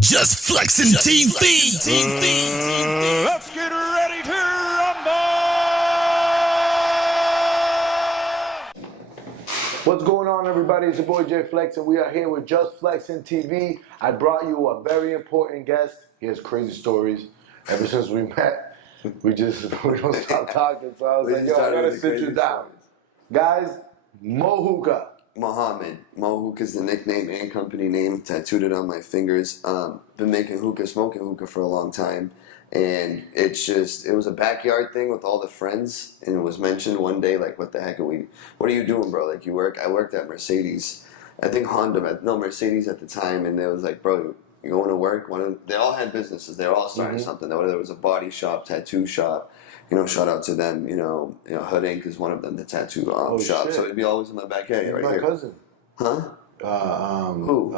Just Flexing TV. Let's get ready to rumble! What's going on, everybody? It's your boy Jay Flex, and we are here with Just Flexing TV. I brought you a very important guest. He has crazy stories. Ever since we met, we don't stop talking. So I was like, yo, I gotta sit you down. Guys, Mo Hookah. Mohammed. Mo Hookah is the nickname and company name, tattooed it on my fingers. Been making hookah, smoking hookah for a long time. And it was a backyard thing with all the friends. And it was mentioned one day, like, what the heck what are you doing, bro? Like, I worked at Mercedes. I think Mercedes at the time. And they was like, bro, you going to work? They all had businesses. They were all starting something. Whether it was a body shop, tattoo shop. Shout out to them. Hood Inc. is one of them, the tattoo shop. Shit. So it'd be always in my backyard right My here. cousin. Huh? Who?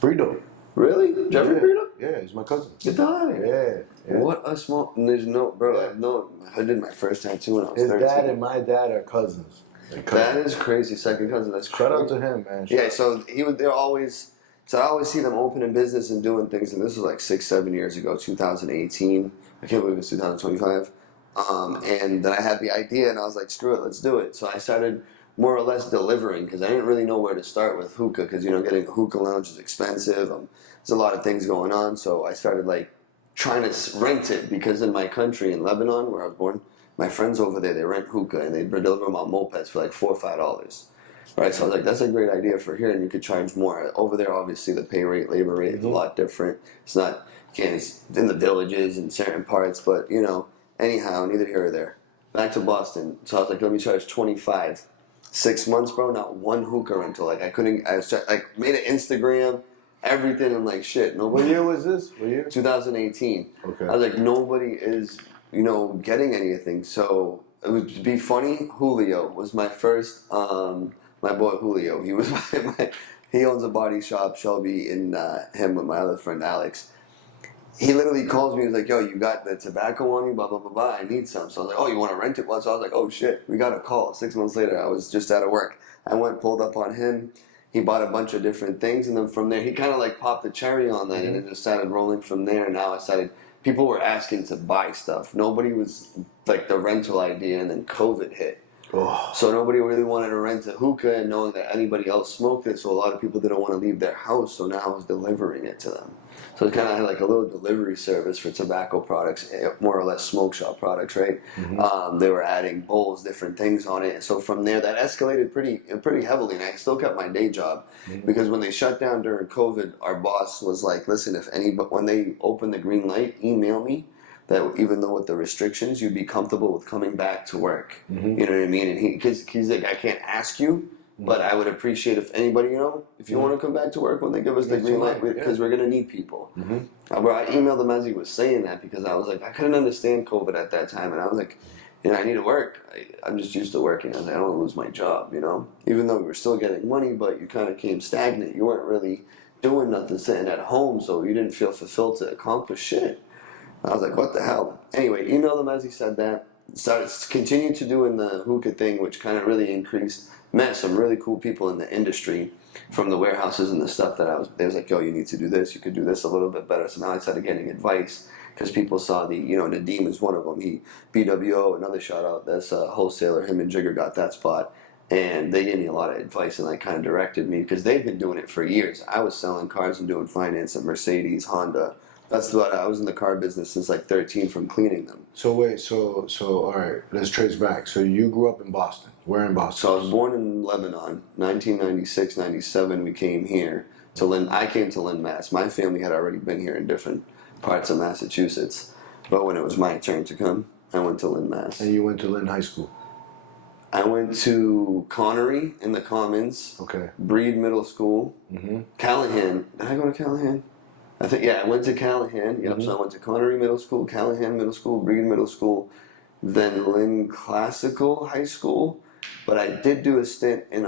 Frito. Really? Jeffrey Brito? Yeah, he's my cousin. You died. Yeah. What a small. There's no, bro. Yeah. I did my first tattoo when I was His 13. dad and my dad are cousins. That is crazy. Second cousin. That's crazy. Shout out to him, man. Yeah. So they're always. So I always see them opening business and doing things, and this was like 6-7 years ago, 2018. I can't believe it's 2025. And then I had the idea, and I was like, screw it, let's do it. So I started more or less delivering, because I didn't really know where to start with hookah, because, getting a hookah lounge is expensive. There's a lot of things going on. So I started, like, trying to rent it, because in my country, in Lebanon, where I was born, my friends over there, they rent hookah, and they deliver them on mopeds for, like, $4 or $5. Right, so I was like, that's a great idea for here, and you could charge more. Over there, obviously, the pay rate, labor rate is a lot different. It's not, it's in the villages and certain parts, but, anyhow, neither here or there. Back to Boston. So I was like, let me charge $25. 6 months, bro, not one hookah rental. Like, made an Instagram, everything, and like, shit. Nobody. What year was this? What year? 2018. Okay. I was like, nobody is, getting anything. So it would be funny. Julio was my first, my boy Julio. He was he owns a body shop, Shelby, and him with my other friend Alex. He literally calls me. He's like, yo, you got the tobacco on you, blah, blah, blah, blah. I need some. So I was like, oh, you want to rent it? So I was like, oh, shit, we got a call. 6 months later, I was just out of work. I pulled up on him. He bought a bunch of different things. And then from there, he kind of like popped the cherry on that. And it just started rolling from there. And now people were asking to buy stuff. Nobody was like the rental idea. And then COVID hit. Oh. So nobody really wanted to rent a hookah, and knowing that anybody else smoked it. So a lot of people didn't want to leave their house. So now I was delivering it to them. So it kind of had like a little delivery service for tobacco products, more or less smoke shop products, right? They were adding bowls, different things on it. So from there, that escalated pretty heavily, and I still kept my day job because when they shut down during COVID, our boss was like, "Listen, when they open the green light, email me that even though with the restrictions, you'd be comfortable with coming back to work." You know what I mean? And he's like, "I can't ask you." But I would appreciate if anybody, if you want to come back to work when they give us the green light, because we're going to need people. I emailed him as he was saying that, because I was like, I couldn't understand COVID at that time. And I was like, I need to work. I'm just used to working. I was like, I don't want to lose my job, Even though we were still getting money, but you kind of came stagnant. You weren't really doing nothing, sitting at home, so you didn't feel fulfilled to accomplish shit. I was like, what the hell? Anyway, emailed him as he said that. Continued to doing the hookah thing, which kind of really increased. Met some really cool people in the industry from the warehouses and the stuff they was like, yo, you need to do this, you could do this a little bit better. So now I started getting advice, because people saw Nadeem is one of them. BWO, another shout out, that's a wholesaler, him and Jigger got that spot. And they gave me a lot of advice, and kind of directed me, because they've been doing it for years. I was selling cars and doing finance at Mercedes, Honda. That's what I was in the car business since like 13 from cleaning them. So wait, so all right, let's trace back. So you grew up in Boston. Where in Boston? So I was born in Lebanon, 1996, 97. We came here to Lynn. I came to Lynn, Mass. My family had already been here in different parts of Massachusetts, but when it was my turn to come, I went to Lynn, Mass. And you went to Lynn High School. I went to Connery in the Commons. Okay. Breed Middle School. Callahan. Did I go to Callahan? I went to Callahan. Yep. So I went to Connery Middle School, Callahan Middle School, Breed Middle School, then Lynn Classical High School. But I did do a stint in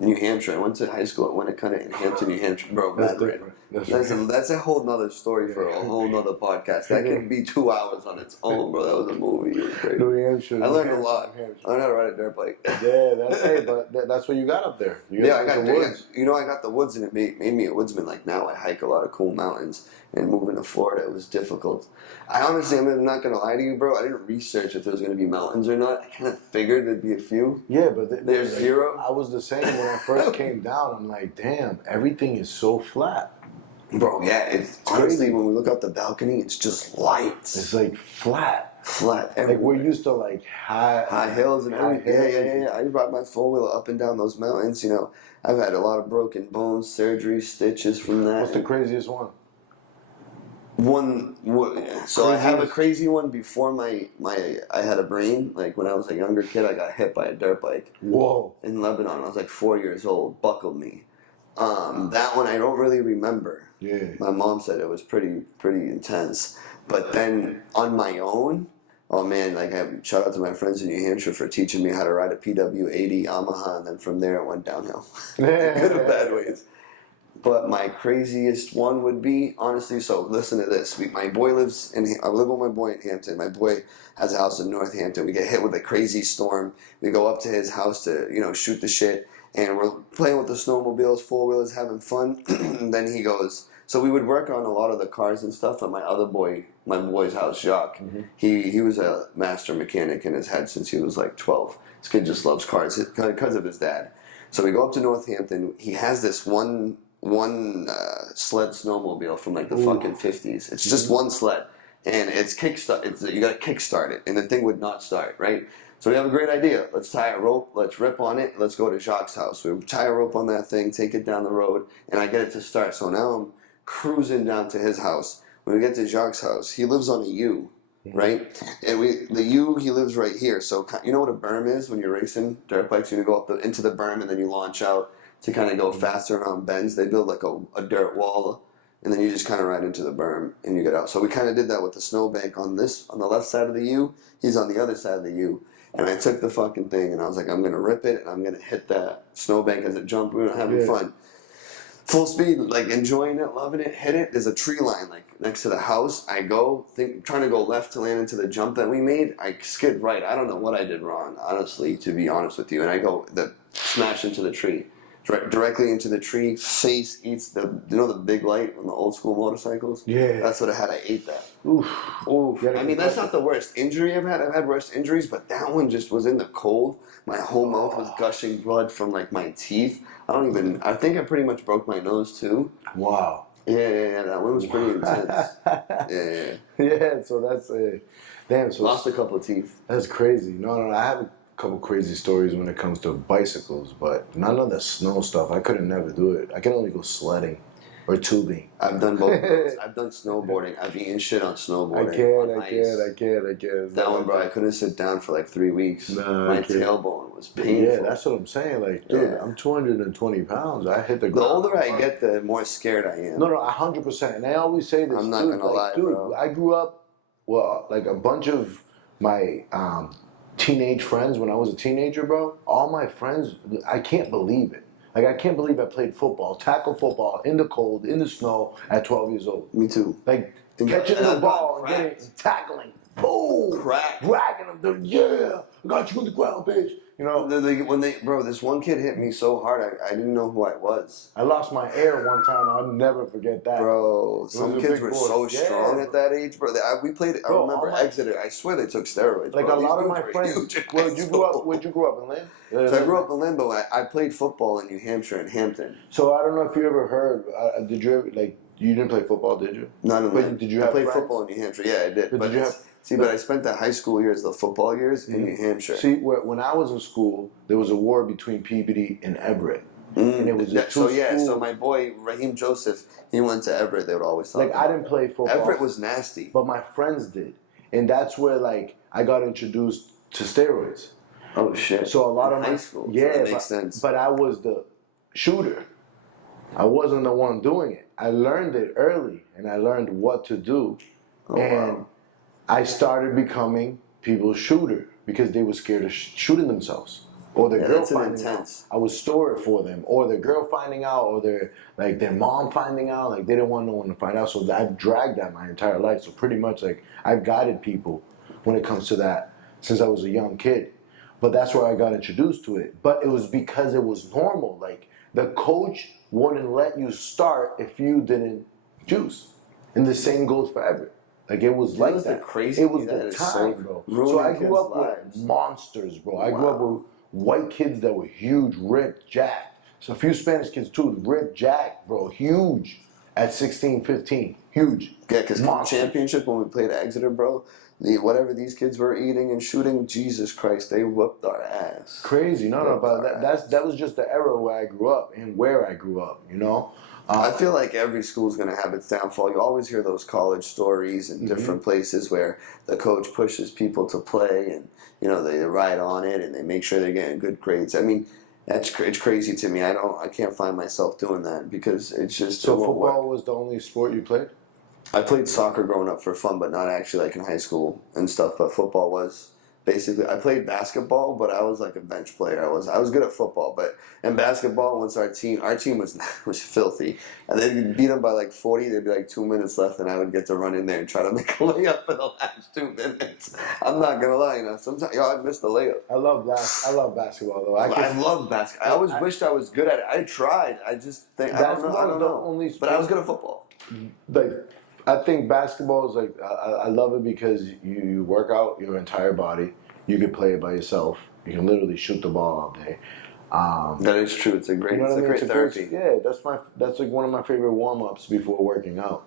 New Hampshire. I went to high school at Winnicott in Hampton, New Hampshire. Bro, that's a whole nother story for a whole nother podcast. That could be 2 hours on its own, bro. That was a movie. It was great. New Hampshire. I learned a lot. I learned how to ride a dirt bike. Yeah, that's what you got up there. I got the woods. You know, I got the woods, and it made me a woodsman. Like now, I hike a lot of cool mountains. And moving to Florida, it was difficult. I'm not gonna lie to you, bro. I didn't research if there was gonna be mountains or not. I kind of figured there'd be a few. Yeah, but there's zero. I was the same when I first came down. I'm like, damn, everything is so flat. Bro, yeah, it's honestly when we look out the balcony, it's just lights. It's like flat everywhere. Like we're used to like high hills and everything. Yeah. I ride my 4-wheeler up and down those mountains. You know, I've had a lot of broken bones, surgery, stitches from that. What's the craziest one? So I have a crazy one before I had a brain. Like when I was a younger kid, I got hit by a dirt bike. Whoa! In Lebanon, I was like 4 years old. Buckled me. That one I don't really remember. Yeah. My mom said it was pretty intense. But then on my own, oh man! Like shout out to my friends in New Hampshire for teaching me how to ride a PW80 Yamaha, and then from there it went downhill. Good or bad ways. But my craziest one would be, honestly, so listen to this. I live with my boy in Hampton. My boy has a house in Northampton. We get hit with a crazy storm. We go up to his house to, shoot the shit. And we're playing with the snowmobiles, 4-wheelers, having fun. And then he goes, so we would work on a lot of the cars and stuff at my boy's house, Jacques. Mm-hmm. He was a master mechanic in his head since he was like 12. This kid just loves cars because of his dad. So we go up to Northampton. He has this one sled snowmobile from like the fucking 50s. It's just one sled, and it's you got to kickstart it, and the thing would not start, right? So we have a great idea. Let's tie a rope, let's rip on it, let's go to Jacques' house. We tie a rope on that thing, take it down the road, and I get it to start. So now I'm cruising down to his house. When we get to Jacques' house, he lives on a U, right? And he lives right here. So you know what a berm is when you're racing dirt bikes? You go up into the berm and then you launch out to kind of go faster around bends. They build like a dirt wall, and then you just kind of ride into the berm and you get out. So we kind of did that with the snowbank on the left side of the U. He's on the other side of the U. And I took the fucking thing and I was like, I'm going to rip it and I'm going to hit that snowbank as it jumped. We were having fun. Full speed, like enjoying it, loving it, hit it. There's a tree line like next to the house. I go, trying to go left to land into the jump that we made. I skid right. I don't know what I did wrong, honestly, to be honest with you. And I go, smash into the tree. Directly into the tree, face eats the big light on the old school motorcycles? Yeah. That's what I had. I ate that. Oof. I mean, that's not the worst injury I've had. I've had worse injuries, but that one just was in the cold. My whole mouth was gushing blood from like my teeth. I think I pretty much broke my nose too. Wow. Yeah, that one was pretty intense. Yeah, so that's damn. So lost a couple of teeth. That's crazy. No, I have a couple crazy stories when it comes to bicycles, but none of the snow stuff. I couldn't never do it. I can only go sledding or tubing. I've done both of those. I've done snowboarding. I've eaten shit on snowboarding. I can't. That one, bro, I couldn't sit down for like 3 weeks. My tailbone was painful. Yeah, that's what I'm saying. Like, dude, I'm 220 pounds. I hit the ground. The older I get, the more scared I am. No, 100%. And I always say this. I'm not gonna lie, dude, bro. I grew up, like a bunch of my teenage friends when I was a teenager, bro. All my friends, I can't believe it. Like, I can't believe I played football, tackle football, in the cold, in the snow, at 12 years old. Me too. Like, catching the ball and getting tackling. Boom! Dragging them. Dude, yeah! I got you on the ground, bitch. You know? This one kid hit me so hard, I didn't know who I was. I lost my air one time. I'll never forget that. Bro, some kids were so strong at that age, bro. We played, I remember Exeter. I swear they took steroids, like, bro. a lot of my friends. Where'd you grow up, in Lynn? So I grew up in Lynn, but I played football in New Hampshire and Hampton. So I don't know if you ever heard, did you ever, like, you didn't play football, did you? Not in Lynn. Did you have I played friends? football in New Hampshire. Yeah, I did. But did you have... But I spent the high school years, the football years, in New Hampshire. See, when I was in school, there was a war between Peabody and Everett. And it was so my boy, Raheem Joseph, he went to Everett. They would always talk about I didn't play football. Everett was nasty. But my friends did. And that's where, like, I got introduced to steroids. Oh, shit. So a lot of high school. Yeah, so that makes sense. But I was the shooter. I wasn't the one doing it. I learned it early, and I learned what to do. Wow. I started becoming people's shooter because they were scared of shooting themselves or their girl that's finding intense. out. I would store it for them, or their girl finding out, or their mom finding out. Like they didn't want no one to find out, so I've dragged that my entire life. So pretty much like I've guided people when it comes to that since I was a young kid. But that's where I got introduced to it. But it was because it was normal. Like the coach wouldn't let you start if you didn't juice, and the same goes forever. Like it was like that. Crazy. It was the time, bro. So I grew up with monsters, bro. I grew up with white kids that were huge, ripped, jacked. So a few Spanish kids too, ripped, jacked, bro, huge at 16, 15, huge. Yeah, because championship when we played Exeter, bro. Whatever these kids were eating and shooting, Jesus Christ, they whooped our ass. Crazy, no, but that was just the era where I grew up and where I grew up, you know. I feel like every school's going to have its downfall. You always hear those college stories in different places where the coach pushes people to play and, you know, they ride on it and they make sure they're getting good grades. I mean, it's crazy to me. I can't find myself doing that because it's just... So football was the only sport you played? I played soccer growing up for fun, but not actually like in high school and stuff, but football was... Basically, I played basketball, but I was like a bench player. I was good at football, but in basketball, once our team was filthy, and they'd beat them by like 40. There'd be like 2 minutes left, and I would get to run in there and try to make a layup for the last 2 minutes. I'm not gonna lie, you know. Sometimes I miss the layup. I love basketball though. I love basketball. I always wished I was good at it. I tried. I just think I don't know. But I was good at football. Like, I think basketball is like I love it because you work out your entire body. You can play it by yourself. You can literally shoot the ball all day. That is true. It's a great, you know it's a great therapy. Yeah, that's like one of my favorite warm ups before working out.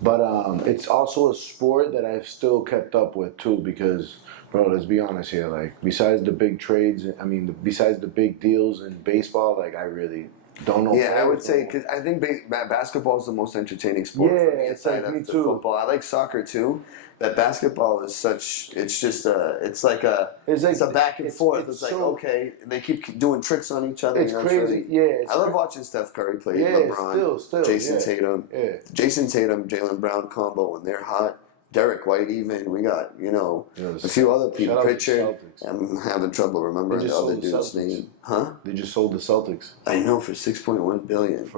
But it's also a sport that I've still kept up with too because, bro, let's be honest here. Like besides the big trades, besides the big deals in baseball, like I really don't know. Yeah, I would say because I think basketball is the most entertaining sport for me inside of football. I like soccer too. That basketball is such. It's just it's a back and forth. It's like okay, they keep doing tricks on each other. It's crazy. I love watching Steph Curry play. LeBron, still, Jason Tatum, Jaylen Brown combo when they're hot. Derek White even. We got a few other people. Pritchard. I'm having trouble remembering the other dude's name. Huh? They just sold the Celtics. I know for $6.1 billion.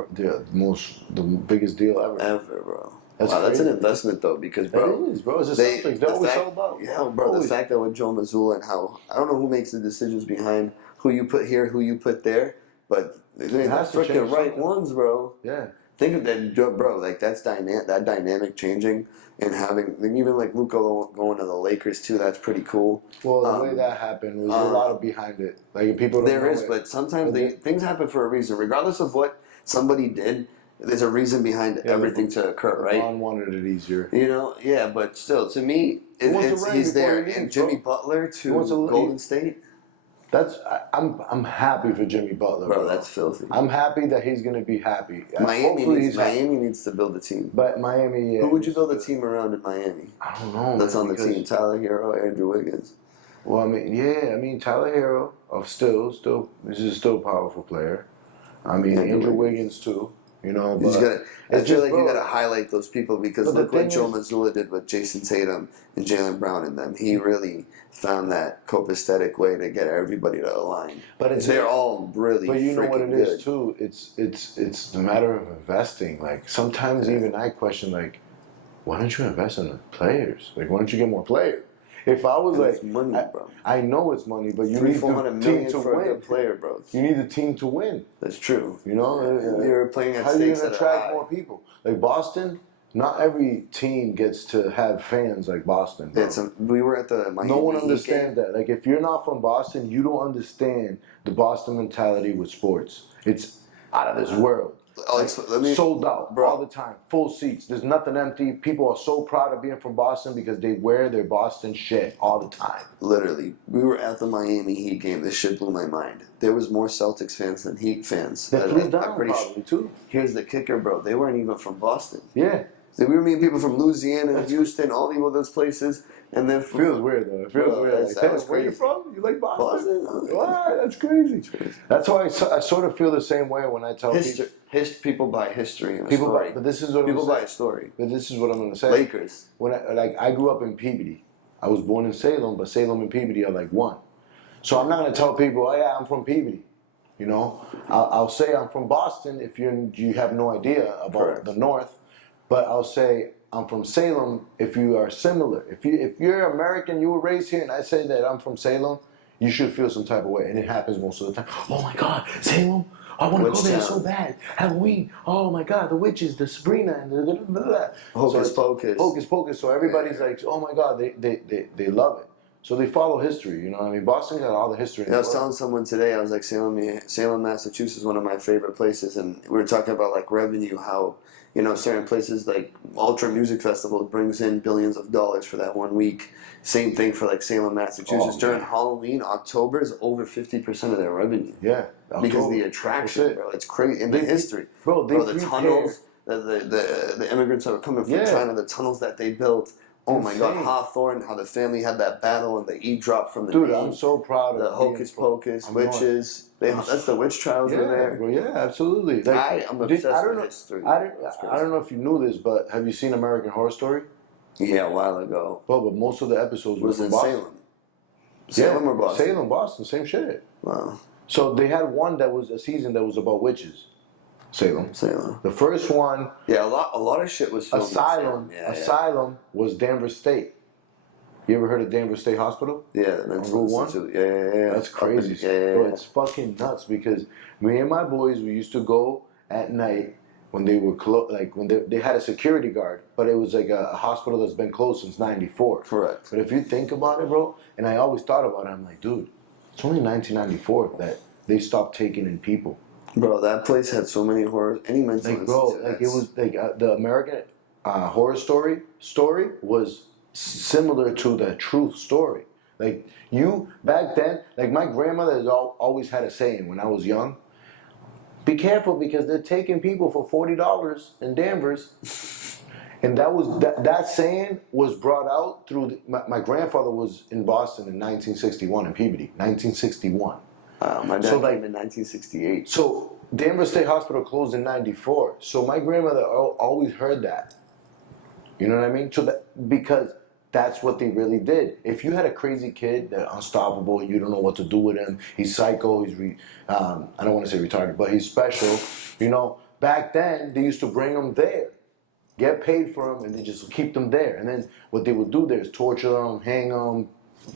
The biggest deal ever. Ever, bro. That's an investment though, because bro, it is, bro. It's a Celtics. They're always sold out. Yeah, bro. The fact that with Joe Mazzulla and how I don't know who makes the decisions behind who you put here, who you put there, but they're the freaking right ones, bro. Yeah. Think of that, bro. Like that dynamic changing and having even like Luca going to the Lakers too. That's pretty cool. Well, the way that happened was a lot of behind it. Like people don't there is, but sometimes things happen for a reason, regardless of what somebody did. There's a reason behind everything to occur, right? LeBron wanted it easier. You know, yeah, but still, to me, he's there. And Jimmy Butler to Golden State. I'm happy for Jimmy Butler, bro. That's filthy. I'm happy that he's gonna be happy. Miami needs to build a team. But Miami, who would you build a team around in Miami? I don't know. That's on the team. Tyler Hero, Andrew Wiggins. Well, Tyler Hero still is still a powerful player. Andrew Wiggins too. You know, but I feel like you got to highlight those people because look what Joe Mazzulla did with Jason Tatum and Jaylen Brown and them. He really found that copacetic way to get everybody to align. But they're all really. But you know what it good. is too. It's the matter of investing. Like sometimes even I question like, why don't you invest in the players? Like why don't you get more players? If I was like, money, bro. I know it's money, but you need the team to win. A player, bro. You need the team to win. That's true. You know, you're playing at how stakes are you gonna attract more people? Like Boston, not every team gets to have fans like Boston. Bro. We were at the Miami. No one understands that. Like if you're not from Boston, you don't understand the Boston mentality with sports. It's out of this world. Sold out, bro, all the time, full seats. There's nothing empty. People are so proud of being from Boston because they wear their Boston shit all the time. Literally, we were at the Miami Heat game. This shit blew my mind. There was more Celtics fans than Heat fans. They flew down probably too. Here's the kicker, bro. They weren't even from Boston. Yeah. So we were meeting people from Louisiana, Houston, all these other places, and then feels weird though. It feels weird. Like, that was where you from? You like Boston? Wow, that's crazy. That's why I sort of feel the same way when I tell people. People buy history and people story. But this is what people buy a story. But this is what I'm gonna say. Lakers. When I grew up in Peabody. I was born in Salem, but Salem and Peabody are like one. So I'm not gonna tell people, oh yeah, I'm from Peabody. You know, I'll say I'm from Boston if you have no idea about the North, but I'll say I'm from Salem if you are similar. If you're American, you were raised here, and I say that I'm from Salem, you should feel some type of way, and it happens most of the time. Oh my God, Salem! I want to go there so bad. Halloween! Oh my God, the witches, the Sabrina, and the Hocus Pocus. Hocus Pocus. So everybody's like, oh my God, they love it. So they follow history, you know what I mean? Boston got all the history in the I was world. telling someone today, I was like, Salem, Massachusetts is one of my favorite places, and we were talking about like revenue, how, you know, certain places like Ultra Music Festival brings in billions of dollars for that 1 week. Same thing for like Salem, Massachusetts. During Halloween, October is over 50% of their revenue. Yeah. Because the attraction, bro, it's crazy. In the history. Bro, the tunnels, the immigrants that were coming from China, the tunnels that they built. Oh my God, Hawthorne, how the family had that battle and the E-drop from the Dude, name. I'm so proud of the Hocus Pocus, witches. That's the witch trials were there. Bro, yeah, absolutely. Like, I'm obsessed with history. I don't know if you knew this, but have you seen American Horror Story? Yeah, a while ago. Bro, but most of the episodes was in Boston. Salem. Salem or Boston? Salem, Boston, same shit. Wow. So they had one that was a season that was about witches. Salem. The first one. Yeah, a lot of shit was filmed Asylum. Asylum was Danvers State. You ever heard of Danvers State Hospital? Yeah, on Route 1? Yeah. That's crazy. Bro, it's fucking nuts because me and my boys, we used to go at night when they were when they had a security guard, but it was like a hospital that's been closed since '94. Correct. But if you think about it, bro, and I always thought about it, I'm like, dude, it's only 1994 that they stopped taking in people. Bro, that place had so many horror, any mental like, bro, like it was like the American Horror Story was similar to the truth story. Like you back then, like my grandmother has always had a saying when I was young. Be careful because they're taking people for $40 in Danvers. And that saying was brought out through my grandfather was in Boston in 1961 in Peabody, 1961. My dad came in 1968. So Danvers State Hospital closed in '94. So my grandmother always heard that. You know what I mean? So because that's what they really did. If you had a crazy kid that unstoppable, you don't know what to do with him. He's psycho. I don't want to say retarded, but he's special. You know, back then they used to bring him there, get paid for him, and they just keep them there. And then what they would do there is torture them, hang them,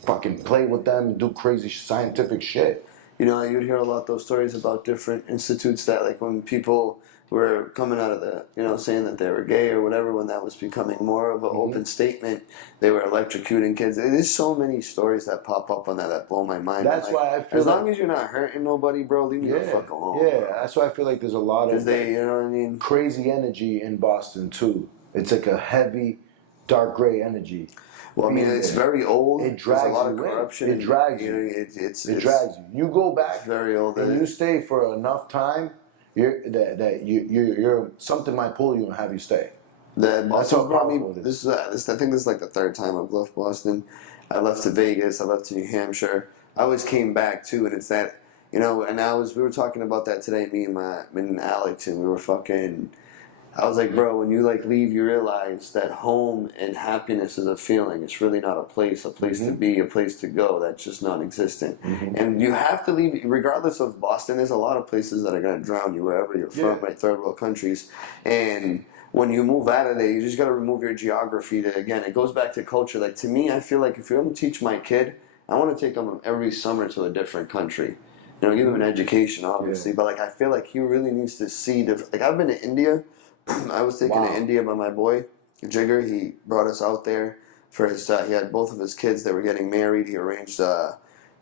fucking play with them, do crazy scientific shit. You know, you'd hear a lot of those stories about different institutes that, like, when people were coming out of the, you know, saying that they were gay or whatever, when that was becoming more of an open statement, they were electrocuting kids. There's so many stories that pop up on that blow my mind. That's why I feel as long as you're not hurting nobody, bro, leave me the fuck alone. Yeah, bro. that's why I feel like there's a lot of you know what I mean? crazy energy in Boston too. It's like a heavy, dark gray energy. Well, I mean, it's very old. It drags There's a lot of you corruption. in. It drags you. It drags you. You go back very old, and you stay for enough time. You're something might pull you and have you stay. That's how powerful it is. I think this is like the third time I've left Boston. I left to Vegas. I left to New Hampshire. I always came back too, and it's that, you know. And we were talking about that today, me and Alex, and we were fucking. I was like, bro, when you like leave, you realize that home and happiness is a feeling. It's really not a place to be, a place to go. That's just non-existent. And you have to leave, regardless of Boston. There's a lot of places that are going to drown you wherever you're from, right? Third world countries. And when you move out of there, you just got to remove your geography. Again, it goes back to culture. Like, to me, I feel like if you're going to teach my kid, I want to take him every summer to a different country. You know, give him an education, obviously. But like, I feel like he really needs to see different. Like, I've been to India. I was taken to India by my boy, Jigger. He brought us out there for his, he had both of his kids that were getting married. He arranged the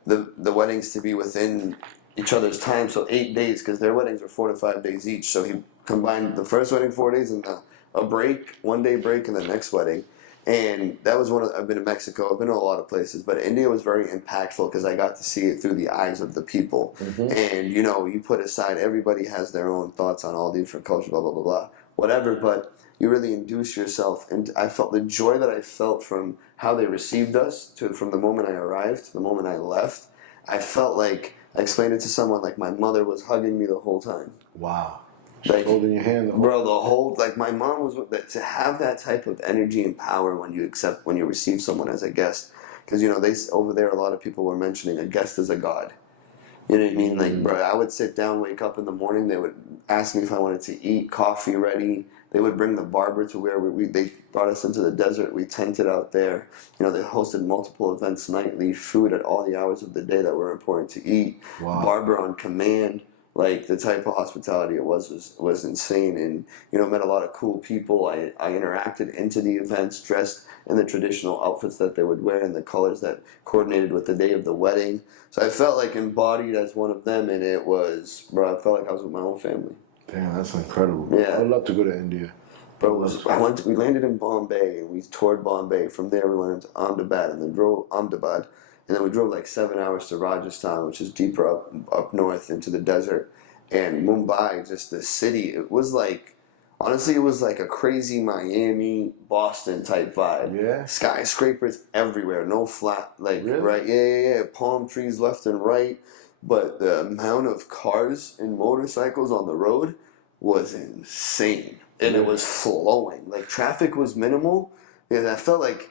weddings to be within each other's time, so 8 days, because their weddings were 4 to 5 days each. So he combined the first wedding 4 days and a break, 1 day break, and the next wedding. And that was I've been to Mexico, I've been to a lot of places, but India was very impactful because I got to see it through the eyes of the people. And, you know, you put aside, everybody has their own thoughts on all the different cultures, blah, blah, blah, blah. Whatever, but you really induce yourself, and I felt the joy that I felt from how they received us from the moment I arrived to the moment I left. I felt like, I explained it to someone, like my mother was hugging me the whole time. Wow. Like, holding your hand, bro. The whole, like, my mom was to have that type of energy and power when you receive someone as a guest. because you know they over there a lot of people were mentioning a guest is a god. You know what I mean? Like, bro, I would sit down, wake up in the morning. They would ask me if I wanted to eat, coffee ready. They would bring the barber to where they brought us into the desert. We tented out there. You know, they hosted multiple events nightly, food at all the hours of the day that were important to eat. Wow. Barber on command. Like, the type of hospitality it was insane. And, you know, met a lot of cool people. I interacted into the events, dressed in the traditional outfits that they would wear and the colors that coordinated with the day of the wedding. So I felt like embodied as one of them, and it was, bro, I felt like I was with my own family. Damn, that's incredible. Yeah. I would love to go to India. Bro, we landed in Bombay, and we toured Bombay. From there, we went into Ahmedabad, and then we drove like 7 hours to Rajasthan, which is deeper up north into the desert. And Mumbai, just the city, it was like, honestly, it was like a crazy Miami, Boston type vibe. Yeah. Skyscrapers everywhere, no flat, like, really? right? Yeah. Palm trees left and right. But the amount of cars and motorcycles on the road was insane. And it was flowing. Like, traffic was minimal. And I felt like,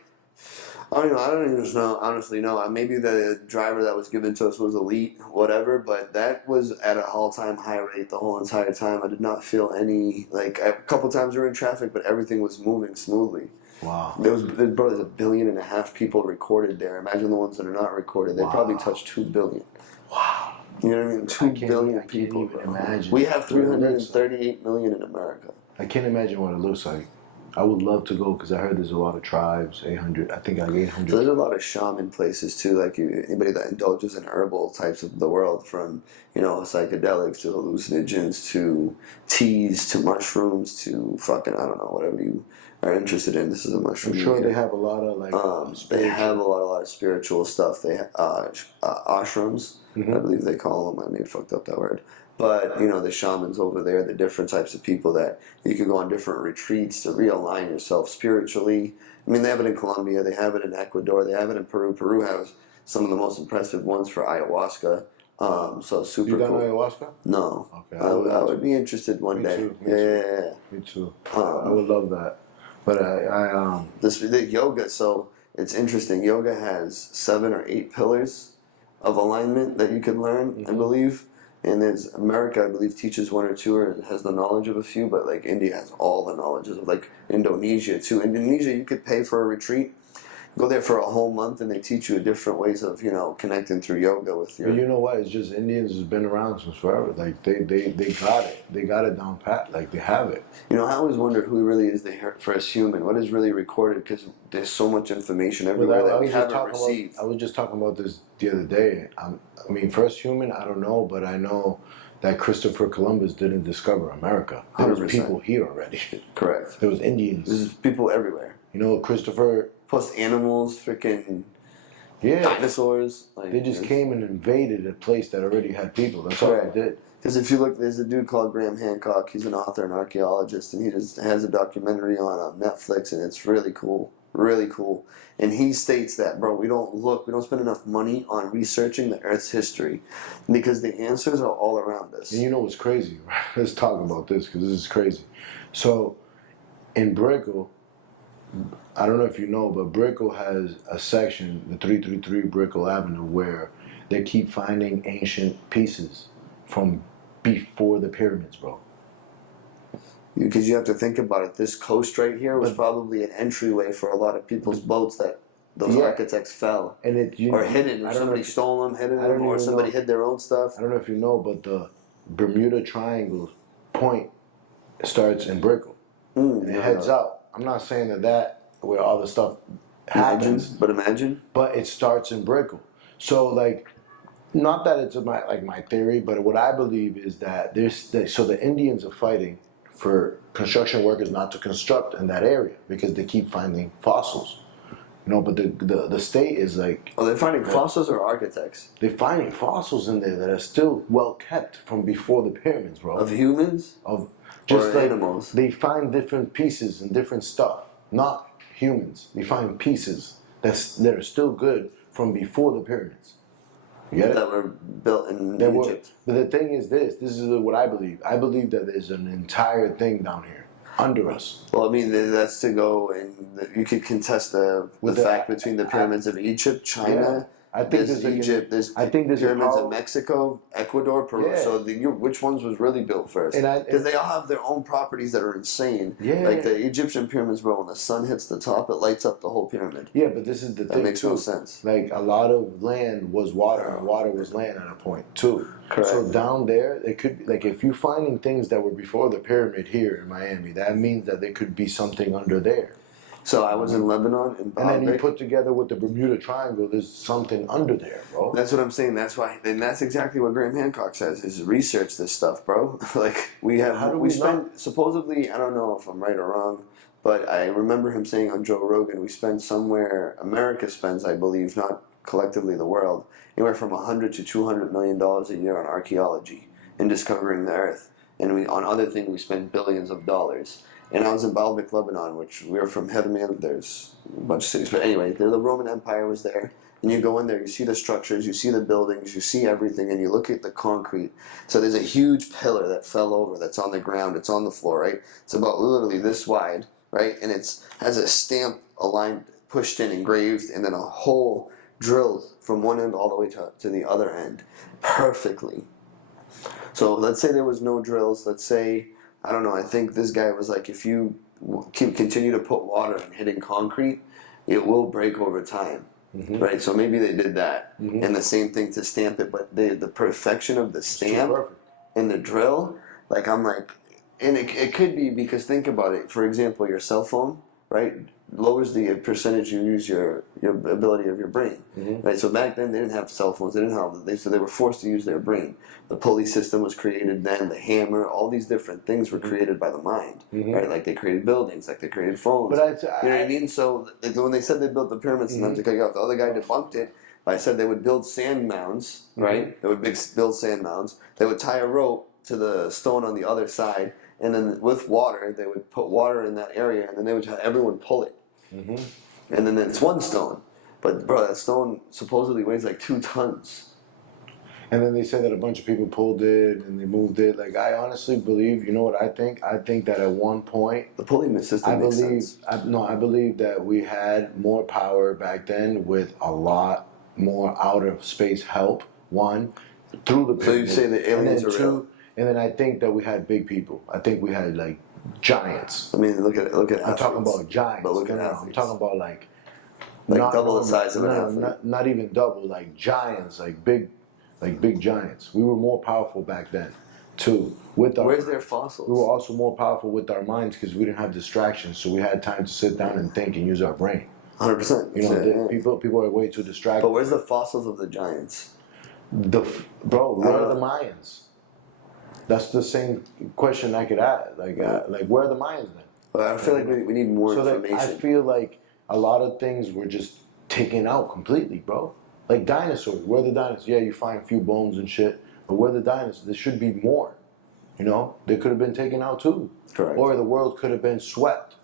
I don't even know, honestly, no. Maybe the driver that was given to us was elite, whatever, but that was at an all-time high rate the whole entire time. I did not feel any, like, a couple times we were in traffic, but everything was moving smoothly. Wow. There's 1.5 billion people recorded there. Imagine the ones that are not recorded. They probably touched 2 billion. Wow. You know what I mean? 2 billion people. I can't even imagine. We have 338 million in America. I can't imagine what it looks like. I would love to go because I heard there's a lot of tribes, 800, I think like 800. So there's a lot of shaman places too, like anybody that indulges in herbal types of the world, from, you know, psychedelics to hallucinogens to teas to mushrooms to fucking, I don't know, whatever you are interested in. This is a mushroom. I'm sure they have a lot of like they have a lot of spiritual stuff. They ashrams, I believe they call them. I may have fucked up that word. But, you know, the shamans over there, the different types of people that you can go on different retreats to realign yourself spiritually. I mean, they have it in Colombia, they have it in Ecuador, they have it in Peru. Peru has some of the most impressive ones for ayahuasca. So super cool. You done ayahuasca? No. Okay. I would be interested one day. Too, Yeah. Me too. I would love that. But the yoga, so it's interesting. Yoga has 7 or 8 pillars of alignment that you can learn, I believe. And there's America, I believe, teaches 1 or 2 or has the knowledge of a few, but like India has all the knowledges of, like, Indonesia too. Indonesia, you could pay for a retreat, go there for a whole month, and they teach you different ways of, you know, connecting through yoga with your. But you know what? It's just Indians has been around since forever. Like they got it. They got it down pat. Like they have it. You know, I always wondered who really is the first human. What is really recorded? Because there's so much information everywhere that we haven't received. I was just talking about this the other day. I mean, first human, I don't know, but I know that Christopher Columbus didn't discover America. There was 100%. people here already. Correct. There was Indians. There's people everywhere. You know, Christopher. Plus animals, freaking dinosaurs. Like, they just came and invaded a place that already had people. That's all they did. Because if you look, there's a dude called Graham Hancock. He's an author and archaeologist, and he just has a documentary on Netflix, and it's really cool. Really cool. And he states that, bro, we don't spend enough money on researching the Earth's history because the answers are all around us. And you know what's crazy? Let's talk about this because this is crazy. So, in Brickell, I don't know if you know, but Brickell has a section, the 333 Brickell Avenue, where they keep finding ancient pieces from before the pyramids, bro. Because you have to think about it. This coast right here was probably an entryway for a lot of people's boats that those architects fell. And hidden, or somebody stole them, hidden them, or somebody hid their own stuff. I don't know if you know, but the Bermuda Triangle point starts in Brickell. And it heads out. I'm not saying that where all the stuff happens. But imagine. But it starts in Brickell. So, like, not that it's my theory, but what I believe is that so the Indians are fighting for construction workers not to construct in that area because they keep finding fossils. You know, but the state is like... Oh, they're finding fossils or architects? They're finding fossils in there that are still well kept from before the pyramids, bro. Of humans? Of just like animals? They find different pieces and different stuff. Not humans. They find pieces that are still good from before the pyramids. That were built in Egypt. But the thing is this is what I believe. I believe that there's an entire thing down here. under us. Well, I mean, that's to go and you could contest the fact between the pyramids of Egypt, China. I think there's Egypt. There's pyramids in Mexico, Ecuador, Peru. Yeah. So which ones was really built first? Because they all have their own properties that are insane. Yeah. Like the Egyptian pyramids, bro. When the sun hits the top, it lights up the whole pyramid. Yeah, but this is the thing. That makes no sense. Like a lot of land was water, and water was land at a point too. Correct. So down there, it could be like if you're finding things that were before the pyramid here in Miami, that means that there could be something under there. So I was in Lebanon and then you put together with the Bermuda Triangle, there's something under there, bro. That's what I'm saying. That's why, and that's exactly what Graham Hancock says: is research this stuff, bro. Like we spend supposedly, I don't know if I'm right or wrong, but I remember him saying on Joe Rogan, we spend somewhere, America spends, I believe, not collectively the world, anywhere from $100 to $200 million a year on archaeology and discovering the earth, and on other things we spend billions of dollars. And I was in Baalbek, Lebanon, which we were from Hermel. There's a bunch of cities. But anyway, the Roman Empire was there. And you go in there, you see the structures, you see the buildings, you see everything, and you look at the concrete. So there's a huge pillar that fell over that's on the ground. It's on the floor, right? It's about literally this wide, right? And it has a stamp, a line pushed in, engraved, and then a hole drilled from one end all the way to the other end perfectly. So let's say there was no drills. Let's say, I don't know, I think this guy was like, if you continue to put water and hitting concrete, it will break over time, right? So maybe they did that. And the same thing to stamp it, but the perfection of the stamp and the drill, like I'm like, and it could be because think about it. For example, your cell phone, right, lowers the percentage you use your ability of your brain, right? So back then they didn't have cell phones, they didn't have, so they were forced to use their brain. The pulley system was created then, the hammer, all these different things were created by the mind, right? Like they created buildings, like they created phones. But you know what I mean? So like, when they said they built the pyramids, and not to cut you off, the other guy debunked it by said they would build sand mounds, right? They would build sand mounds. They would tie a rope to the stone on the other side, and then with water, they would put water in that area, and then they would have everyone pull it. And then it's one stone. But bro, that stone supposedly weighs like 2 tons. And then they said that a bunch of people pulled it and they moved it. Like, I honestly believe, you know what I think? I think that at one point, the pulley system makes sense. I believe that we had more power back then with a lot more outer space help. One, through the pyramid. So you say the aliens are real? And then I think that we had big people. I think we had like giants. I mean, look at I'm talking about giants. But look at I'm talking about like double the size of an athlete. Not even double, like giants, like big giants. We were more powerful back then, too. Where's their fossils? We were also more powerful with our minds because we didn't have distractions, so we had time to sit down and think and use our brain. 100%. You know, people are way too distracted. But where's the fossils of the giants? Where are the Mayans? That's the same question I could ask. Like where are the Mayans then? Well, I feel like we need more information. I feel like a lot of things were just taken out completely, bro. Like dinosaurs. Where are the dinosaurs? Yeah, you find a few bones and shit, but where are the dinosaurs? There should be more. You know? They could have been taken out too. Correct. Or the world could have been swept.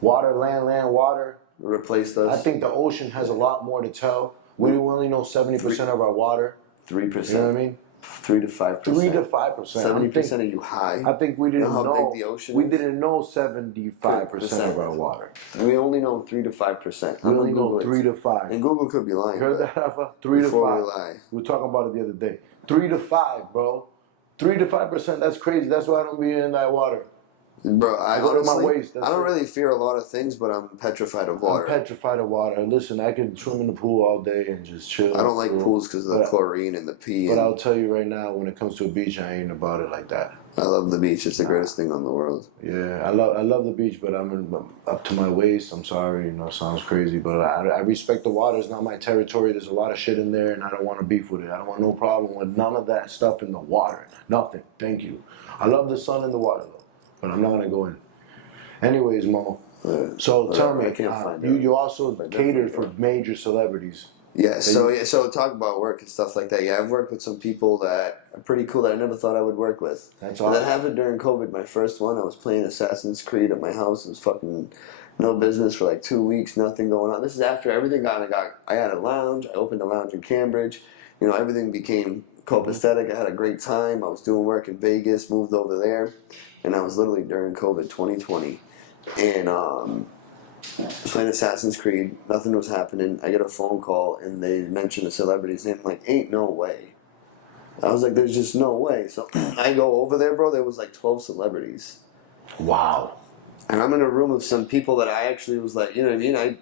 Water, land, water. Replaced us. I think the ocean has a lot more to tell. We only know 70% of our water. 3%. You know what I mean? 3 to 5%. 3 to 5%. 70% of you high. I think we didn't know know. how big the ocean we is? didn't know 75% of our water. We only know 3 to 5%. We only know 3 to 5. And Google could be lying. You heard that, Alpha? 3 to 5. Before we lie. We were talking about it the other day. 3 to 5, bro. 3 to 5%. That's crazy. That's why I don't be in that water. Bro, I honestly, my waist, I don't really fear a lot of things, but I'm petrified of water. I'm petrified of water. Listen, I can swim in the pool all day and just chill. I don't like pools because of the chlorine and the pee. But I'll tell you right now, when it comes to a beach, I ain't about it like that. I love the beach. It's the greatest thing on the world. Yeah, I love the beach, but I'm up to my waist. I'm sorry, you know, it sounds crazy, but I respect the water. It's not my territory. There's a lot of shit in there, and I don't want to beef with it. I don't want no problem with none of that stuff in the water. Nothing. Thank you. I love the sun in the water, though, but I'm not going to go in. Anyways, Mo, so tell me, you also catered for major celebrities. Yeah, so talk about work and stuff like that. Yeah, I've worked with some people that are pretty cool that I never thought I would work with. That's awesome. That happened during COVID, my first one. I was playing Assassin's Creed at my house. It was fucking no business for like 2 weeks, nothing going on. This is after everything I had a lounge. I opened a lounge in Cambridge. You know, everything became copacetic. I had a great time. I was doing work in Vegas, moved over there, and I was literally during COVID 2020, and playing Assassin's Creed. Nothing was happening. I get a phone call, and they mention a celebrity's name. I'm like, ain't no way. I was like, there's just no way. So I go over there, bro. There was like 12 celebrities. Wow. And I'm in a room with some people that I actually was like, you know what I mean?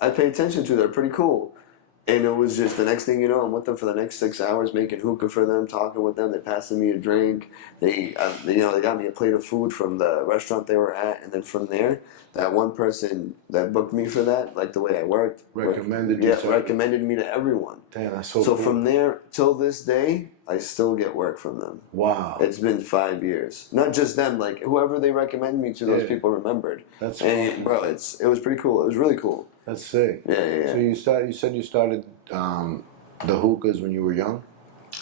I pay attention to. They're pretty cool. And it was just the next thing you know, I'm with them for the next 6 hours, making hookah for them, talking with them. They passing me a drink. They got me a plate of food from the restaurant they were at, and then from there, that one person that booked me for that, like the way I worked, recommended me to everyone. Damn, that's so So cool. from there till this day, I still get work from them. Wow. It's been 5 years. Not just them, like whoever they recommend me to, those people remembered. That's bro, it was pretty cool. It was really cool. That's sick. Yeah. So you said you started the hookahs when you were young?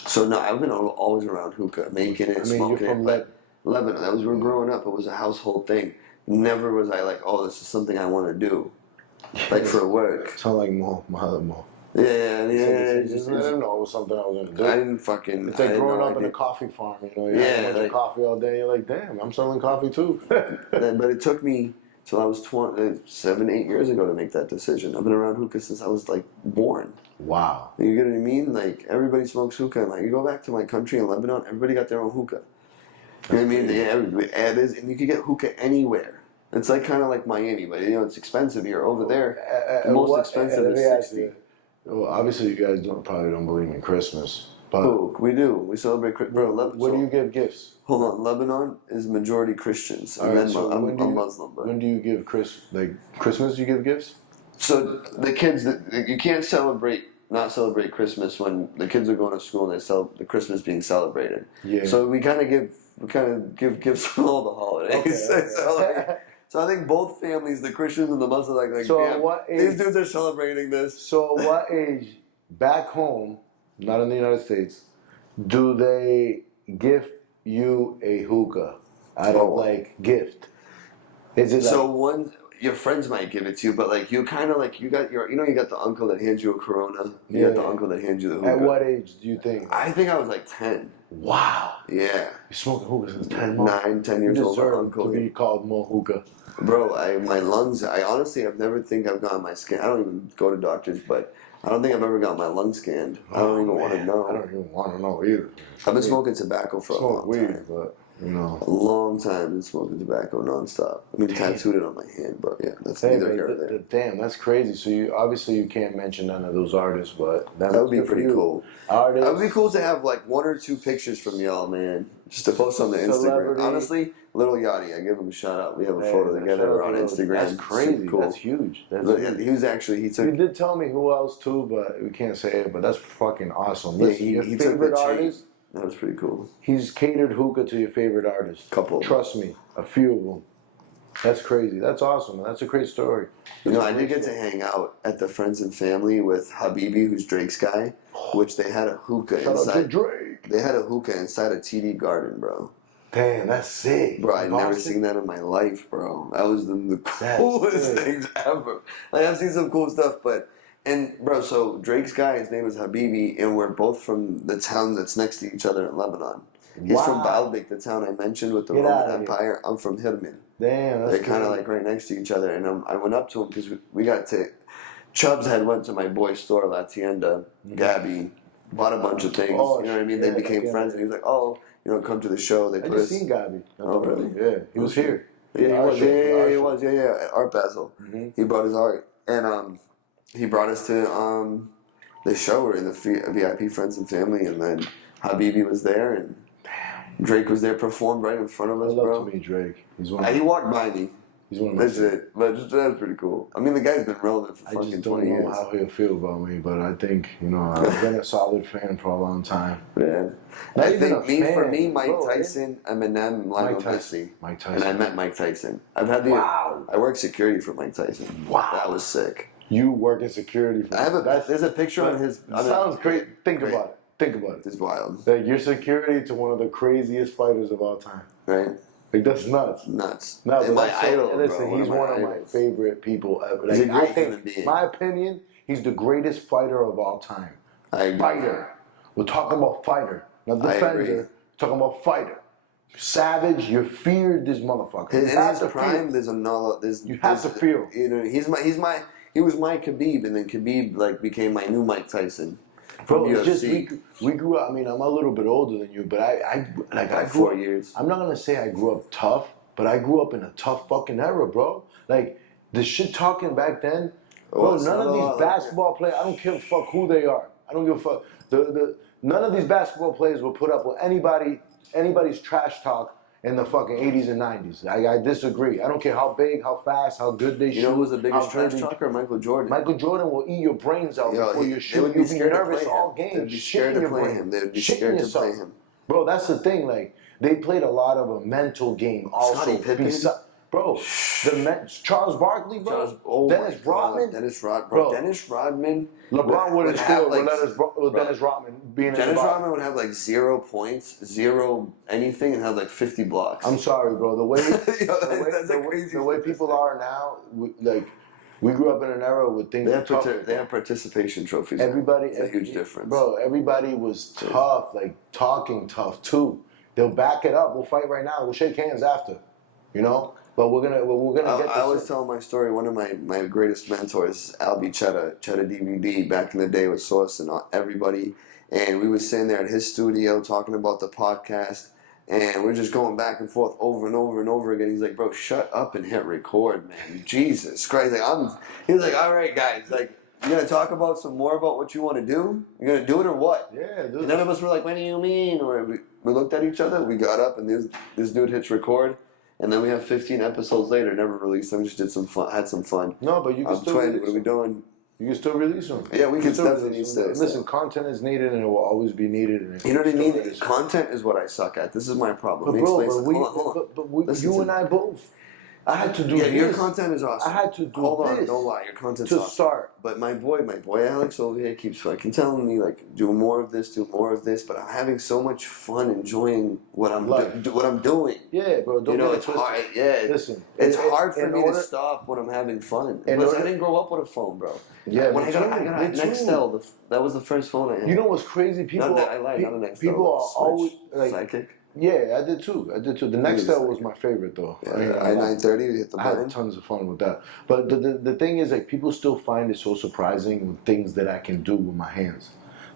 So no, I've been always around hookah, making it, smoking you're from it. Lebanon. That was where we were growing up. It was a household thing. Never was I like, oh, this is something I want to do, like for work. Sound like Mo. Yeah. Just, I didn't know it was something I was gonna do. I didn't fucking. It's like growing up in a coffee farm. You know, you're having a bunch of coffee all day. You're like, damn, I'm selling coffee too. But it took me till I was 7, 8 years ago to make that decision. I've been around hookah since I was like born. Wow. You get what I mean? Like everybody smokes hookah. Like you go back to my country in Lebanon, everybody got their own hookah. You know what I mean? And you can get hookah anywhere. It's like kind of like Miami, but it's expensive here. Over there, the most expensive is 60. Well, obviously you guys probably don't believe in Christmas, but we do. We celebrate Christmas. Bro, what do you give gifts? Hold on, Lebanon is majority Christians, and then I'm Muslim. But when do you give Christmas? You give gifts? So the kids, you can't not celebrate Christmas when the kids are going to school and the Christmas being celebrated. Yeah. So we kind of give gifts for all the holidays. Okay. So I think both families, the Christians and the Muslims, like so damn, what age, these dudes are celebrating this. So what age back home, not in the United States, do they gift you a hookah out of like gift? Is it so your friends might give it to you, but like you kind of like you got the uncle that hands you a Corona. You got the uncle that hands you the hookah. At what age do you think? I think I was like 10. Wow. Yeah. You smoking hookah since 10 months? 10 years old. You deserve to be called more hookah. Bro, my lungs, I honestly, I've never think I've gotten my scan. I don't even go to doctors, but I don't think I've ever got my lungs scanned. I don't even want to know. I don't even want to know either. I've been smoking tobacco for a long time. But, a long time been smoking tobacco nonstop. I mean, tattooed it on my hand, but yeah, that's neither here nor there. Damn, that's crazy. So you can't mention none of those artists, but that would be pretty cool. Artists. It would be cool to have like 1 or 2 pictures from y'all, man, just to post on the Instagram. Honestly, Lil Yachty, I give him a shout out. We have a photo together on Instagram. That's crazy. Cool. That's huge. He took. You did tell me who else too, but we can't say it. But that's fucking awesome. Yeah, Listen, your he favorite took the artist. That was pretty cool. He's catered hookah to your favorite artist. Couple. Trust me, a few of them. That's crazy. That's awesome. That's a great story. I did get to hang out at the Friends and Family with Habibi, who's Drake's guy, which they had a hookah Shout inside. out to Drake. They had a hookah inside a TD Garden, bro. Damn, that's sick. Bro, I'd never seen that in my life, bro. That was the coolest things ever. Like, I've seen some cool stuff, bro, so Drake's guy, his name is Habibi, and we're both from the town that's next to each other in Lebanon. He's from Baalbek, the town I mentioned with the Roman Empire. I'm from Hirmin. Damn, that's They're kind of like right next to each other, and I went up to him because we got to. Chubbs had went to my boy's store, La Tienda, Gabby, bought a bunch of things. You know what I mean? They became friends, and he was like, "Oh, come to the show." They I just seen Gabby. Oh, really? Yeah, he was here. Yeah, he was. Yeah, at Art Basel. Mm-hmm. He brought his art, and he brought us to the show. We're in the VIP Friends and Family, and then Habibi was there, and Drake was there, performed right in front of us, bro. I love to meet Drake. He walked by me. He's one of my That's it. But that's pretty cool. I mean, the guy's been relevant for fucking 20 years. I just don't know how he'll feel about me, but I think, I've been a solid fan for a long time. Yeah. I think for me, Mike Tyson, Eminem, Lionel Messi. Mike Tyson. And I met Mike Tyson. I worked security for Mike Tyson. Wow. That was sick. You work in security for there's a picture on his... Sounds great. Think about it. It's wild. Like, you're security to one of the craziest fighters of all time. Right. Like, that's nuts. No, but my idol, listen, bro. He's one of my favorite people ever. He's a great human being. My opinion, he's the greatest fighter of all time. I agree. Fighter. We're talking about fighter, not I agree. defender. We're talking about fighter. Savage, you feared this motherfucker. In You have his to prime, fear. there's another. You have to feel. You know, he was my Khabib, and then Khabib like became my new Mike Tyson. Bro, from it's just UFC. we grew up. I mean, I'm a little bit older than you, but I Like grew 4 up- years. I'm not gonna say I grew up tough, but I grew up in a tough fucking era, bro. Like the shit talking back then, bro. it's None not of a these lot. basketball players. I don't give a fuck who they are. I don't give a fuck. None of these basketball players will put up with anybody's trash talk in the fucking 80s and 90s. I disagree. I don't care how big, how fast, how good they shoot. You know who was the biggest how trash good they- talker? Michael Jordan. Michael Jordan will eat your brains out Yo, before you they shoot. would be You'll be scared to nervous play all him. game. They'd be scared to play him. They would be scared to play him. Bro, that's the thing. Like they played a lot of a mental game. Also, Scottie Pippen? bro, Charles Barkley, bro, Dennis Rodman, Dennis Rodman. LeBron wouldn't have, score with Dennis Rodman being in the Dennis box. Rodman would have like 0 points, 0 anything, and have like 50 blocks. I'm sorry, bro. The way That's a crazy the way people are now, we grew up in an era with things. They have participation trophies. Everybody, it's a huge difference, bro. Everybody was tough, like talking tough too. They'll back it up. We'll fight right now. We'll shake hands after, you know. But we're gonna get. I always tell my story. One of my greatest mentors, Albie Cheddar DVD, back in the day with Sauce and everybody, and we was sitting there at his studio talking about the podcast, and we're just going back and forth over and over and over again. He's like, "Bro, shut up and hit record, man. Jesus Christ!" He's like, "All right, guys, like, you gonna talk about some more about what you want to do? You gonna do it or what?" Yeah, dude. And none of us were like, "What do you mean?" Or we looked at each other. We got up, and this dude hits record. And then we have 15 episodes later, never released them. Just did some fun, had some fun. No, but you can still Twin, release what are we doing? You can still release them. Yeah, we can still definitely release need them. to- Listen, content is needed and it will always be needed. And You know what I mean? release them. Content is what I suck at. This is my problem. But Let me bro, explain something. Hold on. but Listen you to and I both. I had to do Yeah, this. your content is awesome. I had to do Hold on, this don't lie. Your content's to awesome. start. But my boy Alex over here keeps fucking telling me like, do more of this. But I'm having so much fun enjoying what I'm doing. Yeah, bro. Don't You know, get it it's twisted. hard. Yeah, Listen, it's hard for in me order- to stop when I'm having fun. in Plus, I order- didn't grow up with a phone, bro. Yeah, when me I got too, a me too. Nextel, that was the first phone I had. You know what's crazy? People, Not that I lied, not a Nextel. people are Switch, always like, Sidekick. yeah, I did too. The Nextel was my favorite though. I-930, you hit the I button. had tons of fun with that. But the thing is, like, people still find it so surprising with things that I can do with my hands.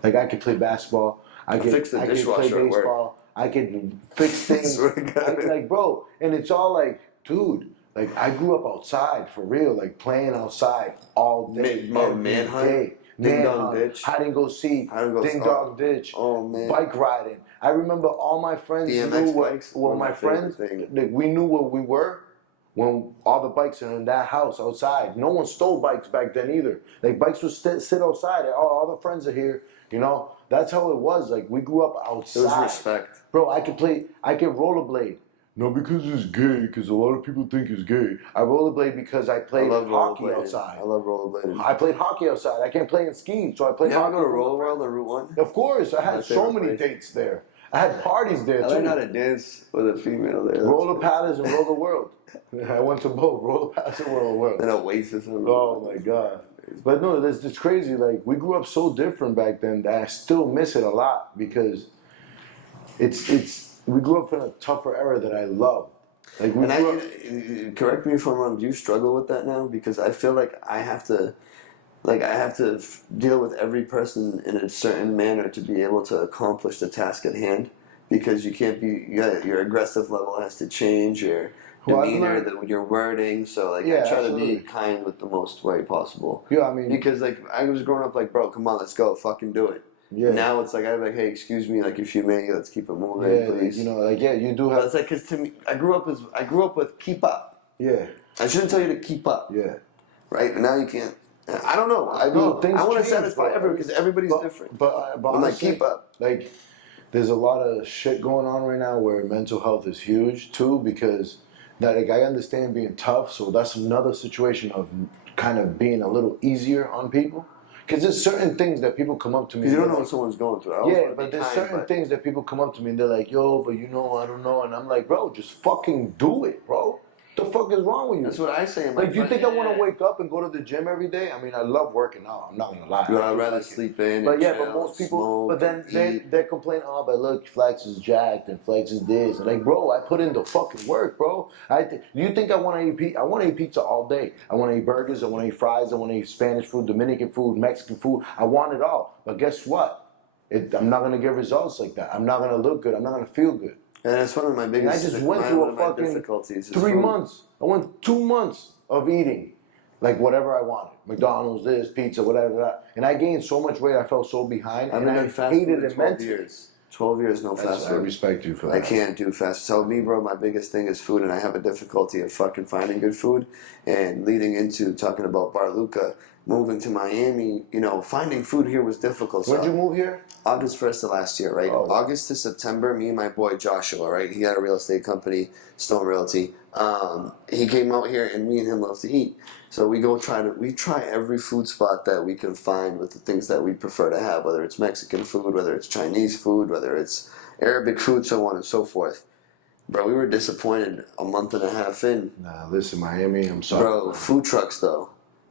Like, I could play basketball. I could fix the I could play dishwasher at work. baseball. I could fix things. Swear to God. Like, bro, and it's all like, dude. Like, I grew up outside for real, like playing outside all day. Manhunt? Ding Dong Ditch? Hide and go seek. Hide and go Ding seek. Dong Ditch. Oh, man. Bike riding. I remember all my friends BMX knew what, bikes, well, one of my my favorite friends, things. like, we knew where we were when all the bikes are in that house outside. No one stole bikes back then either. Like, bikes would sit outside. All the friends are here, you know? That's how it was. Like, we grew up outside. It was respect. Bro, I could rollerblade. No, because it's gay, because a lot of people think it's gay. I rollerblade because I played hockey rollerblading. outside. I love rollerblading. I played hockey outside. I can't play in skis, so I played You ever hockey. go to Roller World on Route 1? Of course, I had My so favorite many place. dates there. I had parties there I too. learned how to dance with a female there. Roller Palace and Roller World. I went to both, Roller Palace and Roller World. And Oasis. And Oh my God. But no, it's crazy. Like, we grew up so different back then that I still miss it a lot because we grew up in a tougher era that I love. Like, we grew up, correct me if I'm wrong. Do you struggle with that now? Because I feel like I have to deal with every person in a certain manner to be able to accomplish the task at hand. Because you can't be, your aggressive level has to change, your demeanor, your wording. So like, Yeah, I try absolutely. to be kind with the most way possible. Yeah, I mean, Because like I was growing up like, bro, come on, let's go, fucking do it. Yeah. Now it's like I'm like, hey, excuse me, like if you may, let's keep it moving, yeah, please. you know, like, yeah, you do But have, it's like, cause to me, I grew up with keep up. yeah, I shouldn't tell you to keep up, yeah. right? And now you can't. I don't know. I No, things want to change, satisfy bro. everyone because everybody's different. But I'm like, honestly, keep up. Like, there's a lot of shit going on right now where mental health is huge too, because that, like, I understand being tough, so that's another situation of kind of being a little easier on people. Because there's certain things that people come up to me. Because you don't and know they're what someone's going through. I like, always yeah, wanna but be there's kind, certain but- things that people come up to me and they're like, yo, but you know, I don't know. And I'm like, bro, just fucking do it, bro. The fuck is wrong with you? That's what I say. Like, do you think I want to wake up and go to the gym every day? I mean, I love working out. I'm not gonna lie. I'd rather sleep in. But yeah, chill, but most people. smoke, But then they complain, oh, but look, Flex is jacked and Flex is this. And like, bro, I put in the fucking work, bro. You think I want to eat pizza? I want to eat pizza all day. I want to eat burgers. I want to eat fries. I want to eat Spanish food, Dominican food, Mexican food. I want it all. But guess what? I'm not gonna get results like that. I'm not gonna look good. I'm not gonna feel good. And that's one of my biggest. And I just went through a fucking difficulties. 3 months. I went 2 months of eating, like whatever I wanted, McDonald's, this, pizza, whatever. That. And I gained so much weight. I felt so behind, and I hated it mentally. 12 years, no fast food. I respect you for that. I can't do fast. So me, bro, my biggest thing is food, and I have a difficulty of fucking finding good food. And leading into talking about Bar Luca, moving to Miami, you know, finding food here was difficult. When'd you move here? August 1st of last year, right? Oh, wow. August to September, me and my boy Joshua, right? He had a real estate company, Stone Realty. He came out here, and me and him love to eat. So we try every food spot that we can find with the things that we prefer to have, whether it's Mexican food, whether it's Chinese food, whether it's Arabic food, so on and so forth. Bro, we were disappointed a month and a half in. Nah, listen, Miami, I'm sorry. Bro, food trucks though.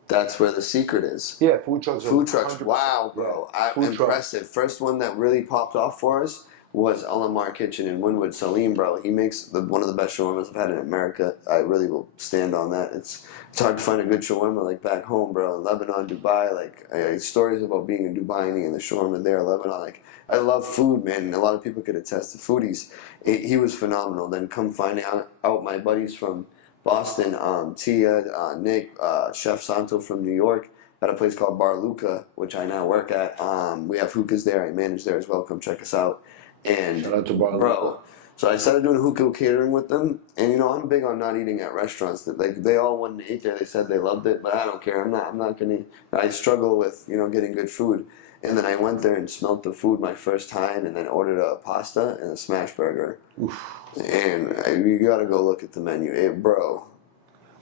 That's where the secret is. Yeah, food trucks. Food trucks, wow, bro. Food impressive. trucks. First one that really popped off for us was Alamar Kitchen in Wynwood. Salim, bro, he makes one of the best shawarmas I've had in America. I really will stand on that. It's hard to find a good shawarma like back home, bro. In Lebanon, Dubai, like stories about being in Dubai and eating the shawarma there, Lebanon. Like, I love food, man. And a lot of people could attest to foodies. He was phenomenal. Then come finding out my buddies from Boston, Tia, Nick, Chef Santo from New York, at a place called Bar Luca, which I now work at. We have hookahs there. I manage there as well. Come check us out. And shout out to Bar Luca. Bro, so I started doing hookah catering with them, and you know I'm big on not eating at restaurants. Like they all wanted to eat there. They said they loved it, but I don't care. I'm not gonna. I struggle with getting good food. And then I went there and smelt the food my first time, and then ordered a pasta and a smash burger. Oof. And you gotta go look at the menu, bro.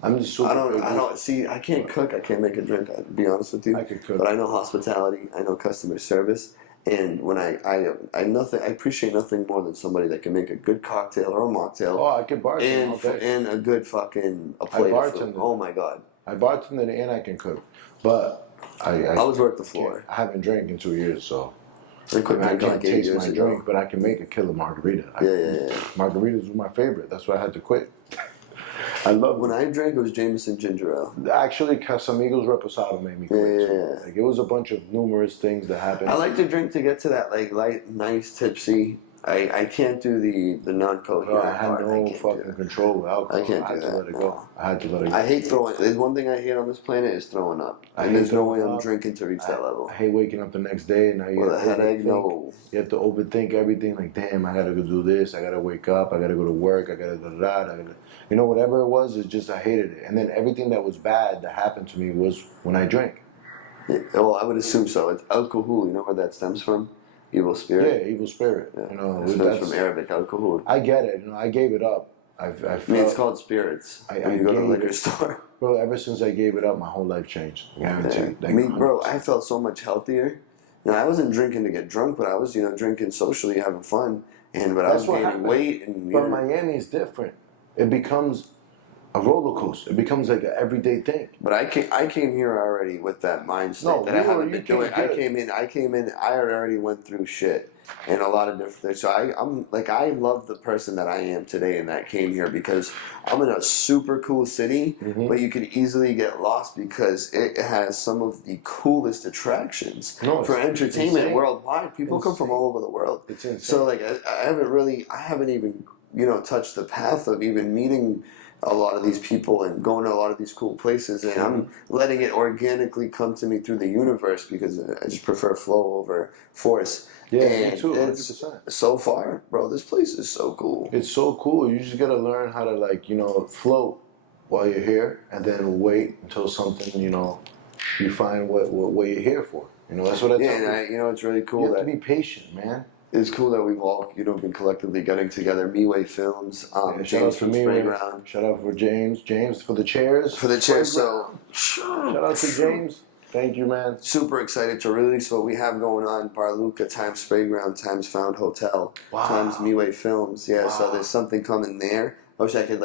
I'm just super. I don't see. I can't cook. I can't make a drink. To be honest with you, I can cook, but I know hospitality. I know customer service. And when I appreciate nothing more than somebody that can make a good cocktail or a mocktail. Oh, I can bartend and a good fucking plate of food. Oh my god. I bartended and I can cook, but I always work the floor. I haven't drank in 2 years, so I can't taste my drink, but I can make a killer margarita. Yeah. Margaritas were my favorite. That's why I had to quit. I love when I drank, it was Jameson ginger ale. Actually, Casamigos Reposado made me quit. Yeah. Like, it was a bunch of numerous things that happened. I like to drink to get to that like light, nice, tipsy. I can't do the non-coherent. I had no fucking control with alcohol. I can't do that. I had to let it go. I had to let it go. I hate throwing. There's one thing I hate on this planet is throwing up. And there's no way I'm drinking to reach that level. I hate waking up the next day and now you have to headache. No. You have to overthink everything. Like, damn, I gotta go do this. I gotta wake up. I gotta go to work. I gotta do that. Whatever it was, it's just I hated it. And then everything that was bad that happened to me was when I drank. Yeah, well, I would assume so. It's alcohol. You know where that stems from? Evil spirit. Yeah, evil spirit. Yeah. It stems from Arabic alcohol. I get it. I gave it up. I mean, it's called spirits. When you go to the liquor store. Bro, ever since I gave it up, my whole life changed. Guaranteed. Yeah. Bro, I felt so much healthier. I wasn't drinking to get drunk, but I was, drinking socially, having fun. But I was gaining weight. But Miami is different. It becomes a roller coaster. It becomes like an everyday thing. But I came here already with that mindset that I haven't been doing. I came in. I already went through shit and a lot of different things. So I love the person that I am today and that came here because I'm in a super cool city, but you could easily get lost because it has some of the coolest attractions for entertainment worldwide. People come from all over the world. It's insane. So I haven't even touched the path of even meeting a lot of these people and going to a lot of these cool places, and I'm letting it organically come to me through the universe because I just prefer flow over force. Yeah, and me too, 100%. So far, bro, this place is so cool. It's so cool. You just gotta learn how to float while you're here, and then wait until something you find what you're here for. That's what I tell you. And it's really cool. You have to be patient, man. It's cool that we've all, been collectively getting together. Miway Films, James from Sprayground. Shout out for James. James for the chairs. For the chairs. So, shout out to James. Thank you, man. Super excited to release what we have going on. Bar Luca times Sprayground times Found Hotel times Miway Films. Yeah, so there's something coming there. I wish I could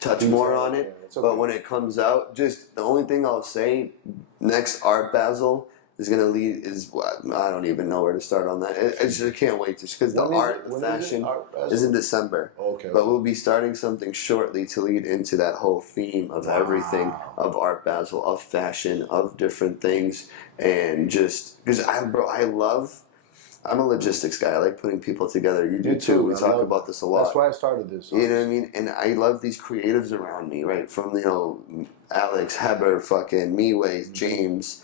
touch more on it. Okay. But when it comes out, just the only thing I'll say, next Art Basel is going to lead is what I don't even know where to start on that. I just can't wait just because the fashion is in December. Okay. But we'll be starting something shortly to lead into that whole theme of everything of Art Basel, of fashion, of different things, and just because I'm a logistics guy. I like putting people together. You do too. We talk about this a lot. That's why I started this. You know what I mean? And I love these creatives around me, right? From, Alex, Heber, fucking Miway, James,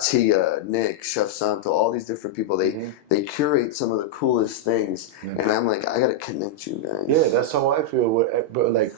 Tia, Nick, Chef Santo, all these different people. They curate some of the coolest things. And I'm like, I got to connect you guys. Yeah, that's how I feel. But like,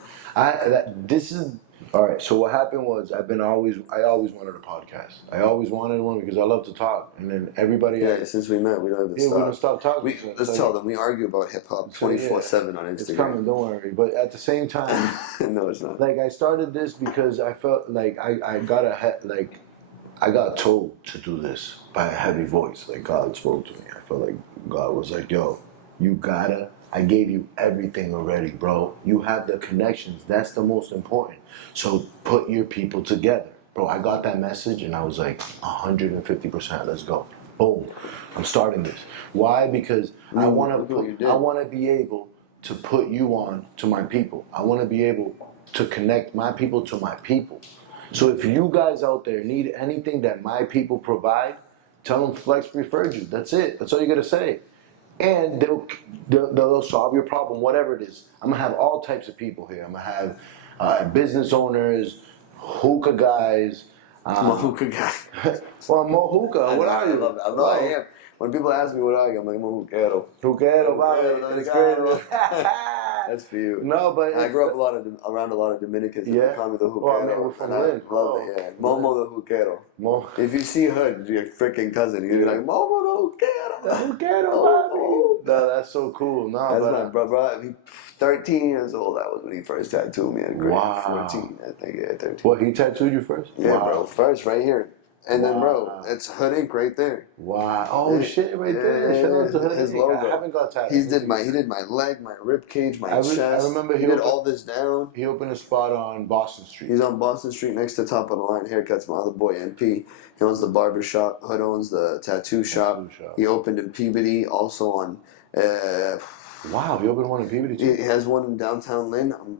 this is... All right, so what happened was I always wanted a podcast. I always wanted one because I love to talk. And then everybody... Yeah, since we met, we don't have to stop. We don't stop talking. Let's tell them, we argue about hip-hop 24/7 on Instagram. It's coming, don't worry. But at the same time... No, it's not. Like, I started this because I felt like I got told to do this by a heavy voice. Like, God spoke to me. I felt like God was like, yo, you gotta... I gave you everything already, bro. You have the connections. That's the most important. So put your people together. Bro, I got that message and I was like, 150%, let's go. Boom. I'm starting this. Why? Because I want to be able to put you on to my people. I want to be able to connect my people to my people. So if you guys out there need anything that my people provide, tell them Flex referred you. That's it. That's all you got to say. And they'll solve your problem, whatever it is. I'm going to have all types of people here. I'm going to have business owners, hookah guys. I'm a hookah guy. Well, I'm a hookah. What are you? I am. When people ask me what are you, I'm like, I'm a hookero. Hookero, that's great. That's for you. No, but I grew up around a lot of Dominicans. Yeah. They call me the hookero. Well, I mean, we're from Lynn. Love it, yeah. Momo the hookero. If you see Hood, your freaking cousin, you'd be like, Momo the hookero. The hookero, no, that's so cool. No, that's my brother. He 13 years old. That was when he first tattooed me at grade 14, I think. Yeah, 13. What, he tattooed you first? Yeah, bro. First, right here. And then, bro, it's Hood Ink right there. Wow. Oh, shit, right there. His logo. I haven't got tattoos. He did my leg, my rib cage, my chest. I remember he did all this down. He opened a spot on Boston Street. He's on Boston Street next to Top of the Line Haircuts. My other boy, MP. He owns the barber shop. Hood owns the tattoo shop. He opened in Peabody, also on... wow, he opened one in Peabody too? He has one in downtown Lynn. I'm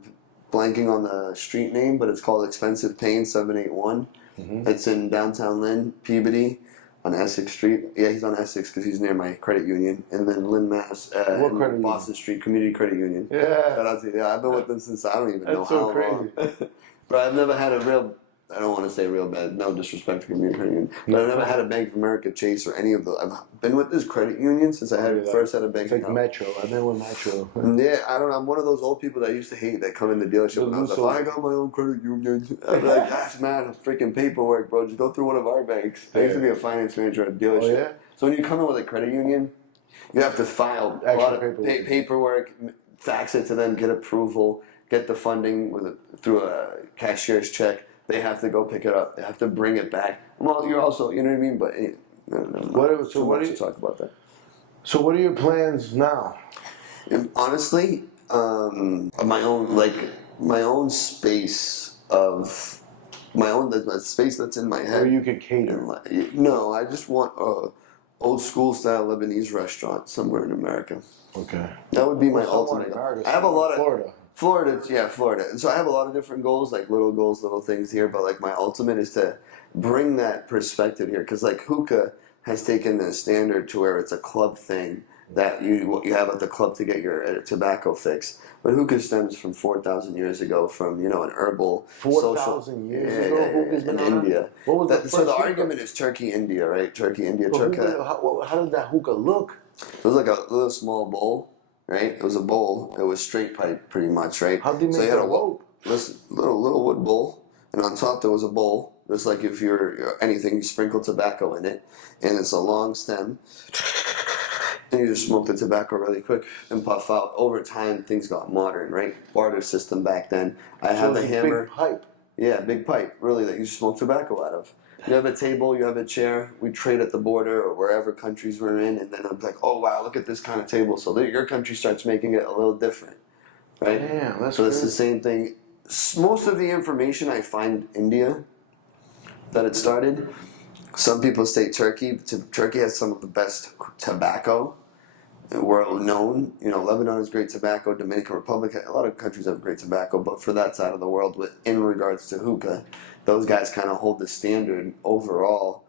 blanking on the street name, but it's called Expensive Pain 781. It's in downtown Lynn, Peabody, on Essex Street. Yeah, he's on Essex because he's near my credit union. And then Lynn, Mass, Boston Street Community Credit Union. Yeah. Shout out to you. Yeah, I've been with them since I don't even know so how crazy. long. But I've never had a real... I don't want to say real bad, no disrespect to community credit union, but I've never had a Bank of America, Chase, or any of those. I've been with this credit union since I first had a bank account. Like Metro. I've been with Metro. Yeah, I don't know. I'm one of those old people that I used to hate that come in the dealership and I was like, I got my own credit union. I'd be like, that's mad freaking paperwork, bro. Just go through one of our banks. I used to be a finance manager at a dealership. Oh, yeah? So when you come in with a credit union, you have to file a lot of paperwork, fax it to them, get approval, get the funding through a cashier's check. They have to go pick it up. They have to bring it back. Well, you're also, you know what I mean? But what do you talk about that? So what are your plans now? And honestly, my own space of the space that's in my head. Where you could cater. No, I just want a old school style Lebanese restaurant somewhere in America. Okay. That would be my ultimate. I have a lot of Florida. Florida. So I have a lot of different goals, like little goals, little things here. But like my ultimate is to bring that perspective here, because like hookah has taken the standard to where it's a club thing that you have at the club to get your tobacco fix. But hookah stems from 4,000 years ago, from an herbal 4,000 years ago. Hookah's been in India. What was that? So the argument is Turkey, India, right? Turkey, India, Turkey. How did that hookah look? It was like a little small bowl. Right, it was a bowl. It was straight pipe, pretty much, right? How did they make a bowl? Little wood bowl, and on top there was a bowl. Just like if you're anything, you sprinkle tobacco in it, and it's a long stem, and you just smoke the tobacco really quick and puff out. Over time, things got modern, right? Barter system back then. I had the hammer. Big pipe. Yeah, big pipe, really, that you smoke tobacco out of. You have a table, you have a chair, we trade at the border or wherever countries we're in, and then I'm like, oh wow, look at this kind of table. So your country starts making it a little different, right? Yeah, that's so it's the same thing most of the information I find India that it started. Some people say Turkey. Turkey has some of the best tobacco world known. You know, Lebanon has great tobacco. Dominican Republic, a lot of countries have great tobacco. But for that side of the world, in regards to hookah, those guys kind of hold the standard overall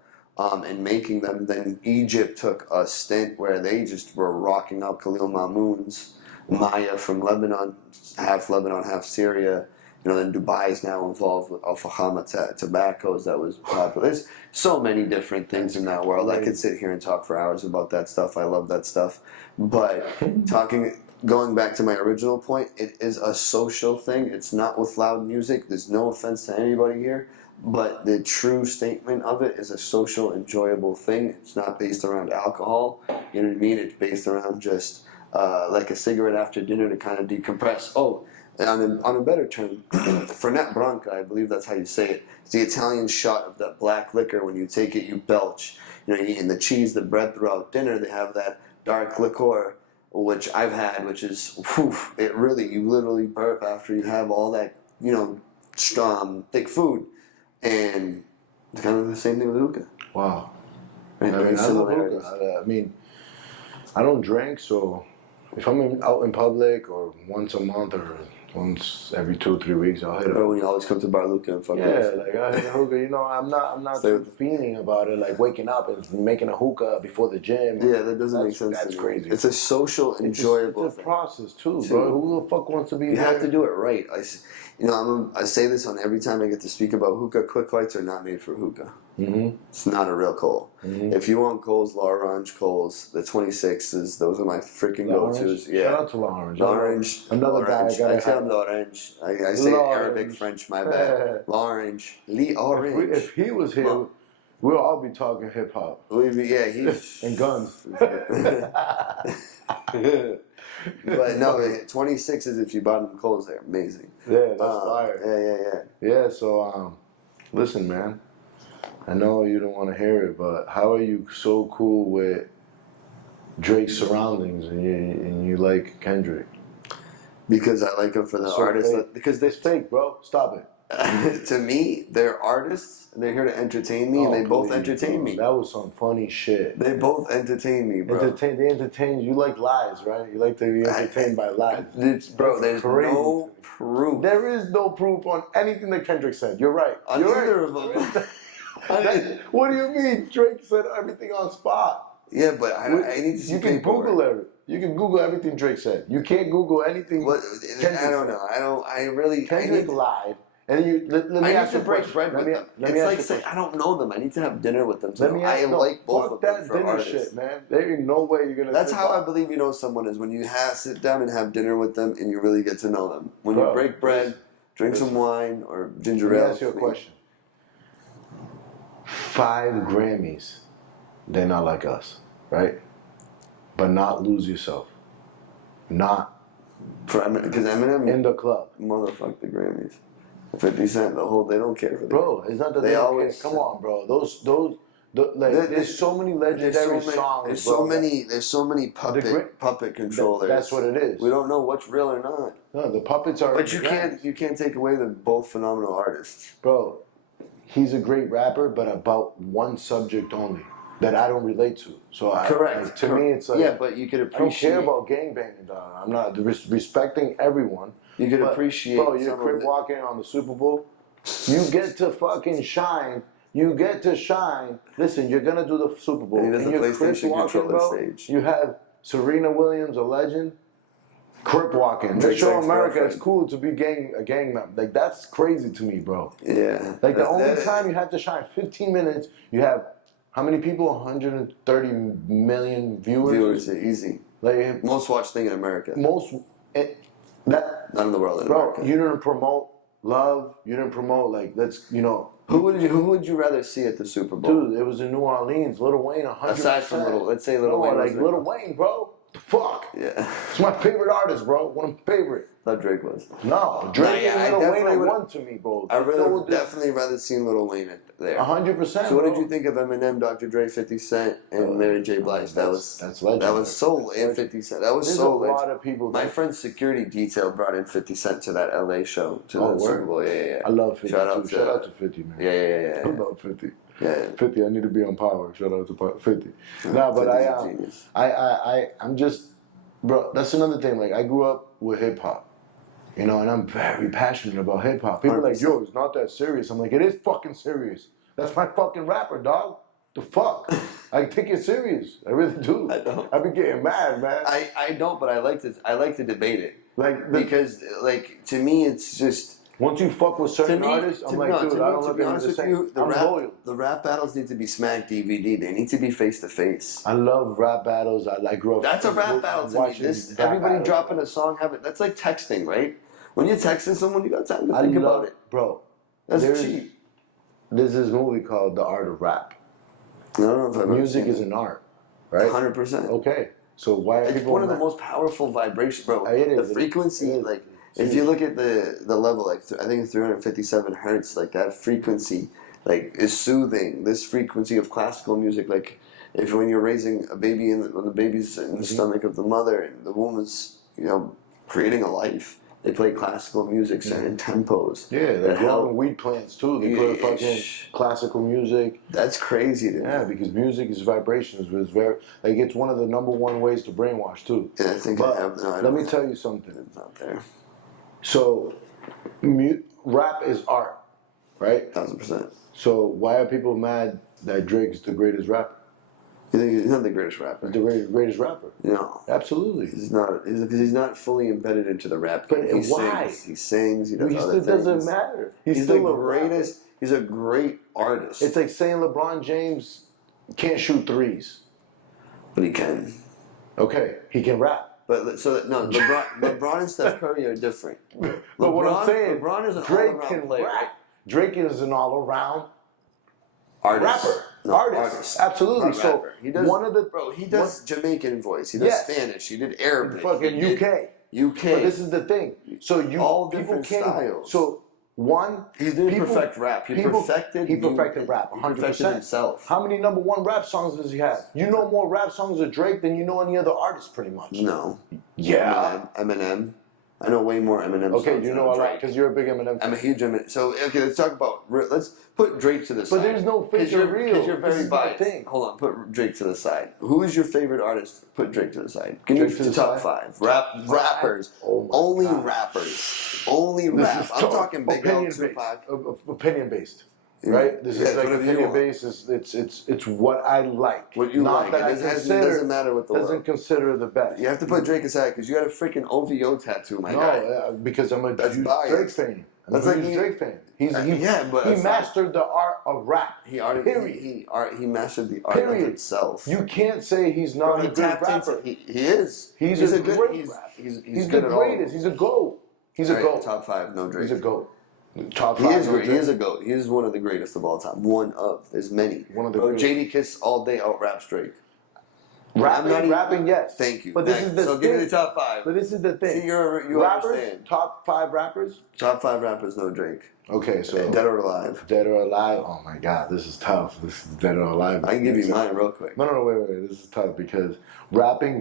in making them. Then Egypt took a stint where they just were rocking out Khalil Mahmoud's Maya from Lebanon, half Syria. You know, then Dubai is now involved with Al-Fahama tobaccos that was popular. There's so many different things in that world. I could sit here and talk for hours about that stuff. I love that stuff. But going back to my original point, it is a social thing. It's not with loud music. There's no offense to anybody here. But the true statement of it is a social, enjoyable thing. It's not based around alcohol. You know what I mean? It's based around just like a cigarette after dinner to kind of decompress. Oh, on a better term, Fernet Branca, I believe that's how you say it. It's the Italian shot of that black liquor. When you take it, you belch. You know, you're eating the cheese, the bread throughout dinner. They have that dark liqueur, which I've had, which is, whew, you literally burp after you have all that, you know, thick food. And it's kind of the same thing with hookah. Wow. Right? I mean, I love hookah. I mean, I don't drink, so if I'm out in public or once a month or once every 2 or 3 weeks, I'll hit it. Or when you always come to Bar Luca and fuck like I hit a hookah. You know, I'm not feeling about it, like waking up and making a hookah before the gym. Yeah, that doesn't make sense. That's crazy. It's a social, enjoyable It's a process too, bro. Who the fuck wants to be? You have to do it right. I say this on every time I get to speak about hookah. Quick lights are not made for hookah. Mm-hmm. It's not a real coal. Mm-hmm. If you want coals, L'Orange coals, the 26s, those are my freaking go-tos. Yeah. Shout out to L'Orange. L'Orange. Another L'Orange. guy. I say L'Orange. I say Arabic, French, my bad. L'Orange. L'Orange. If he was here, we'll all be talking hip-hop. Yeah, he's... and guns. But no, 26 is if you bought them coals, they're amazing. Yeah, that's fire. Yeah, so, listen, man. I know you don't want to hear it, but how are you so cool with Drake's surroundings and you like Kendrick? Because I like him for the artists. Because they're fake, bro. Stop it. To me, they're artists. They're here to entertain me, and they both entertain me. That was some funny shit. They both entertain me, bro. They entertain you. Like lies, right? You like to be entertained by lies. There's no proof. There is no proof on anything that Kendrick said. You're right. On either of them. What do you mean? Drake said everything on spot. Yeah, but I need to see. You can Google it. You can Google everything Drake said. You can't Google anything. I don't know. Kendrick lied. And let me ask you a question. Bread with them. It's like saying, I don't know them. I need to have dinner with them. I like both of them for artists. Shit, man. There ain't no way you're gonna. That's how I believe you know someone is when you sit down and have dinner with them and you really get to know them. When you break bread, drink some wine or ginger ale. Let me ask you a question. 5 Grammys, they're not like us, right? But not Lose Yourself. Not. Because Eminem in the club. Motherfuck the Grammys. 50 Cent, they don't care for that. Bro, it's not that they always care. Come on, bro. There's so many legendary songs. There's so many puppet controllers. That's what it is. We don't know what's real or not. No, the puppets are. But you can't take away the both phenomenal artists. Bro, he's a great rapper, but about one subject only that I don't relate to. So correct. To me, it's like but you could appreciate. I don't care about gangbanging, dog. I'm not respecting everyone. You could appreciate. Bro, you're crip walking on the Super Bowl. You get to fucking shine. You get to shine. Listen, you're gonna do the Super Bowl. And you're crip walking, bro. Stage. You have Serena Williams, a legend. Crip walking. They show America it's cool to be a gang member. Like that's crazy to me, bro. Yeah. Like the only time you have to shine, 15 minutes. You have how many people? 130 million viewers. Easy. Like most watched thing in America. Not in the world. Bro, America. You didn't promote love. You didn't promote Who would you rather see at the Super Bowl? Dude, it was in New Orleans. Lil Wayne, 100%. Aside from let's say Lil Wayne. Like Lil Wayne, bro. The fuck. Yeah. It's my favorite artist, bro. One of my favorite. thought Drake was. No, Drake yeah, I and Lil Wayne definitely are would- one to me, bro. I would have definitely rather seen Lil Wayne there. 100%. So what did you think of Eminem, Dr. Dre, 50 Cent, and Mary J. Blige? That's legendary. That was so and 50 Cent. That was There's so. a lot of people. My friend's security detail brought in 50 Cent to that LA show to the Super Bowl. Yeah. I love 50. Shout out to 50, man. Yeah. I love 50. Yeah. 50. I need to be on power. Shout out to 50. Nah, but 50's a genius. I'm just, bro. That's another thing. Like I grew up with hip hop. You know, and I'm very passionate about hip hop. People are like, yo, it's not that serious. I'm like, it is fucking serious. That's my fucking rapper, dog. The fuck? I take it serious. I really do. I don't. I be getting mad, man. I don't, but I like to debate it. Like Because to me it's just once you fuck with certain artists, I'm like, dude, I don't to look be at honest the with you, same. I'm loyal. the rap battles need to be smack DVD. They need to be face to face. I love rap battles. I grew up. That's a rap battle to me. watching This rap everybody battles. dropping a song, that's like texting, right? When you're texting someone, you got time to think about it. Bro. That's there's cheap. There's this movie called The Art of Rap. I don't know if I've Music ever is seen an art, right? 100%. Okay. So why are It's people one of the mad? most powerful vibrations, bro. It is. The frequency, It is. like, if you look at the level, like, I think it's 357 hertz, like, that frequency, like, is soothing. This frequency of classical music, like, if when you're raising a baby, when the baby's in the stomach of the mother, and the womb is, creating a life, they play classical music, certain tempos. Yeah, they're that help. growing weed plants too. They play fucking classical music. That's crazy to me. Yeah, because music is vibrations. It's very like it's one of the number one ways to brainwash too. And I think But I have. No, I let don't me have- tell you something. It's not there. So, rap is art, right? 1000%. So why are people mad that Drake's the greatest rapper? You think he's not the greatest rapper? The greatest rapper? No. Absolutely. He's not, because he's not fully embedded into the rap game. But He why? sings. He sings. He does He other still doesn't things. matter. He's still the a rapper. greatest. He's a great artist. It's like saying LeBron James can't shoot threes. But he can. Okay, he can rap. But so that, no, LeBron and Steph Curry are different. But what I'm saying, LeBron is an Drake all-around can player, rap. right? Drake is an all-around Artist. rapper. No, Artist. Absolutely. Not So rapper. He does. one of the Bro, he does Jamaican voice. He does Yes. Spanish. He did Arabic. fucking he did UK. UK. But this is the thing. So All people different can't. styles. So one, He didn't people- perfect rap. He people- perfected. He perfected rap. He 100%. perfected himself. How many number one rap songs does he have? You know more rap songs of Drake than you know any other artist, pretty much. No. Yeah. Eminem. I know way more Eminem. Okay, songs you than know a lot Drake. because you're a big Eminem fan. I'm a huge Eminem. So okay, let's talk about. Let's put Drake to the side. But there's no fake or real. Because you're This very is my biased. thing. Hold on, put Drake to the side. Who is your favorite artist? Put Drake to the side. Give me Drake to the the top side? 5. Rappers. Oh my Only God. rappers. Only This rap. is I'm tough. talking Big L, Opinion Tupac. Opinion based. Right? This Yeah, is like whatever you opinion want. based. It's what I like. What you Not like. that It I doesn't, consider, doesn't matter what the doesn't world. consider the best. You have to put Drake aside because you got a freaking OVO tattoo, my No, guy. because I'm a That's huge biased. Drake fan. I'm That's a like huge me- Drake fan. He but mastered the art of rap. He already Period. he mastered the art Period. of himself. You can't say he's Bro, not he a good tapped rapper. into. He is. He's a good. great He's, rapper. he's He's good the at all. greatest. He's a GOAT. He's a All right, GOAT. top 5. No Drake. He's a GOAT. Top He 5. is no great. He Drake. is a GOAT. He is one of the greatest of all time. One of. There's many. One of the Bro, greatest. JD Kiss all day out raps Drake. I'm not Rapping, even- rapping, yes. Thank you. But this Thank is you. the So thing. give me the top 5. But this is the thing. See, you rappers, understand. top 5 rappers. Top 5 rappers, no Drake. Okay, so Dead or alive. Dead or alive. Oh my God, this is tough. This is dead or alive. I can give you mine real quick. No, wait. This is tough because rapping,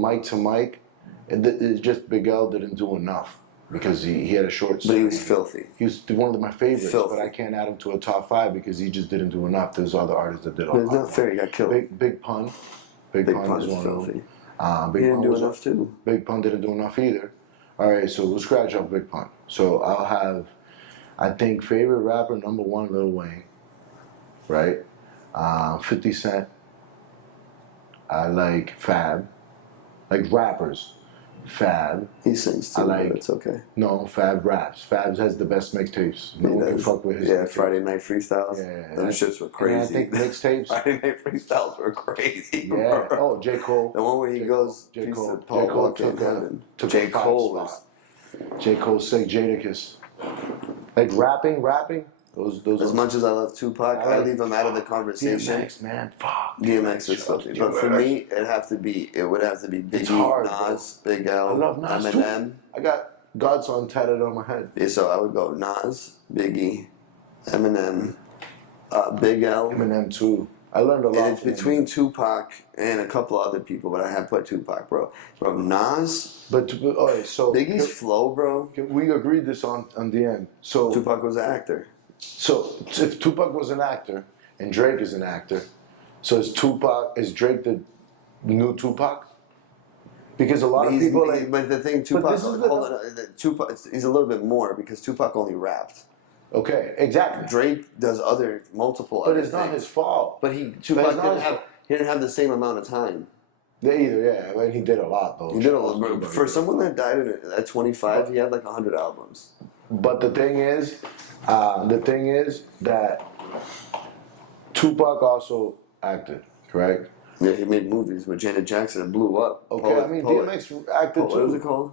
mic to mic, and it's just Big L didn't do enough because he had a short. But he was filthy. He was one of my favorites, Filthy. but I can't add him to a top 5 because he just didn't do enough. There's other artists that did a But it's lot. not fair. He got killed. Big Pun. Big Pun is is one of filthy. them. He Big didn't Pun do was enough too. Big Pun didn't do enough either. All right, so we'll scratch off Big Pun. So I'll have, I think, favorite rapper number 1, Lil Wayne. Right? 50 Cent. I like Fab. Like rappers. Fab. He sings too. I like- but it's okay. No, Fab raps. Fab has the best mixtapes. No He one can does. fuck with his Yeah, mixtapes. Friday Night Freestyles. Yeah, Those shits were And crazy. I think mixtapes. Friday Night Freestyles were crazy. Yeah. bro. Oh, J. Cole. The one where he goes, J. piece Cole. of Paul J. Cole Walker in took a- heaven. took J. a 5 Cole spot. is. J. Cole say Jadakiss. Like rapping. Those As much as I love Tupac, I leave him out of the conversation. DMX, man, fuck. DMX is filthy, but for me, it would have to be Biggie, Nas, Big L, I love Nas Eminem. too. I got Godson tatted on my head. Yeah, so I would go Nas, Biggie, Eminem, Big L. Eminem too. I learned a lot. And it's between Tupac and a couple other people, but I have put Tupac, bro. Bro, Nas. But all right, so Biggie's flow, bro. We agreed this on the end. So Tupac was an actor. So if Tupac was an actor and Drake is an actor, so is Drake the new Tupac? Because a lot of people but the thing, Tupac, Tupac, he's a little bit more because Tupac only rapped. Okay, exactly. Drake does multiple but other it's not things. his fault. But Tupac didn't have the same amount of time. Yeah. I mean, he did a lot though. He did a lot. For someone that died at 25, he had like 100 albums. But the thing is that Tupac also acted, correct? Yeah, he made movies with Janet Jackson and blew up. Okay, DMX acted too. What was it called?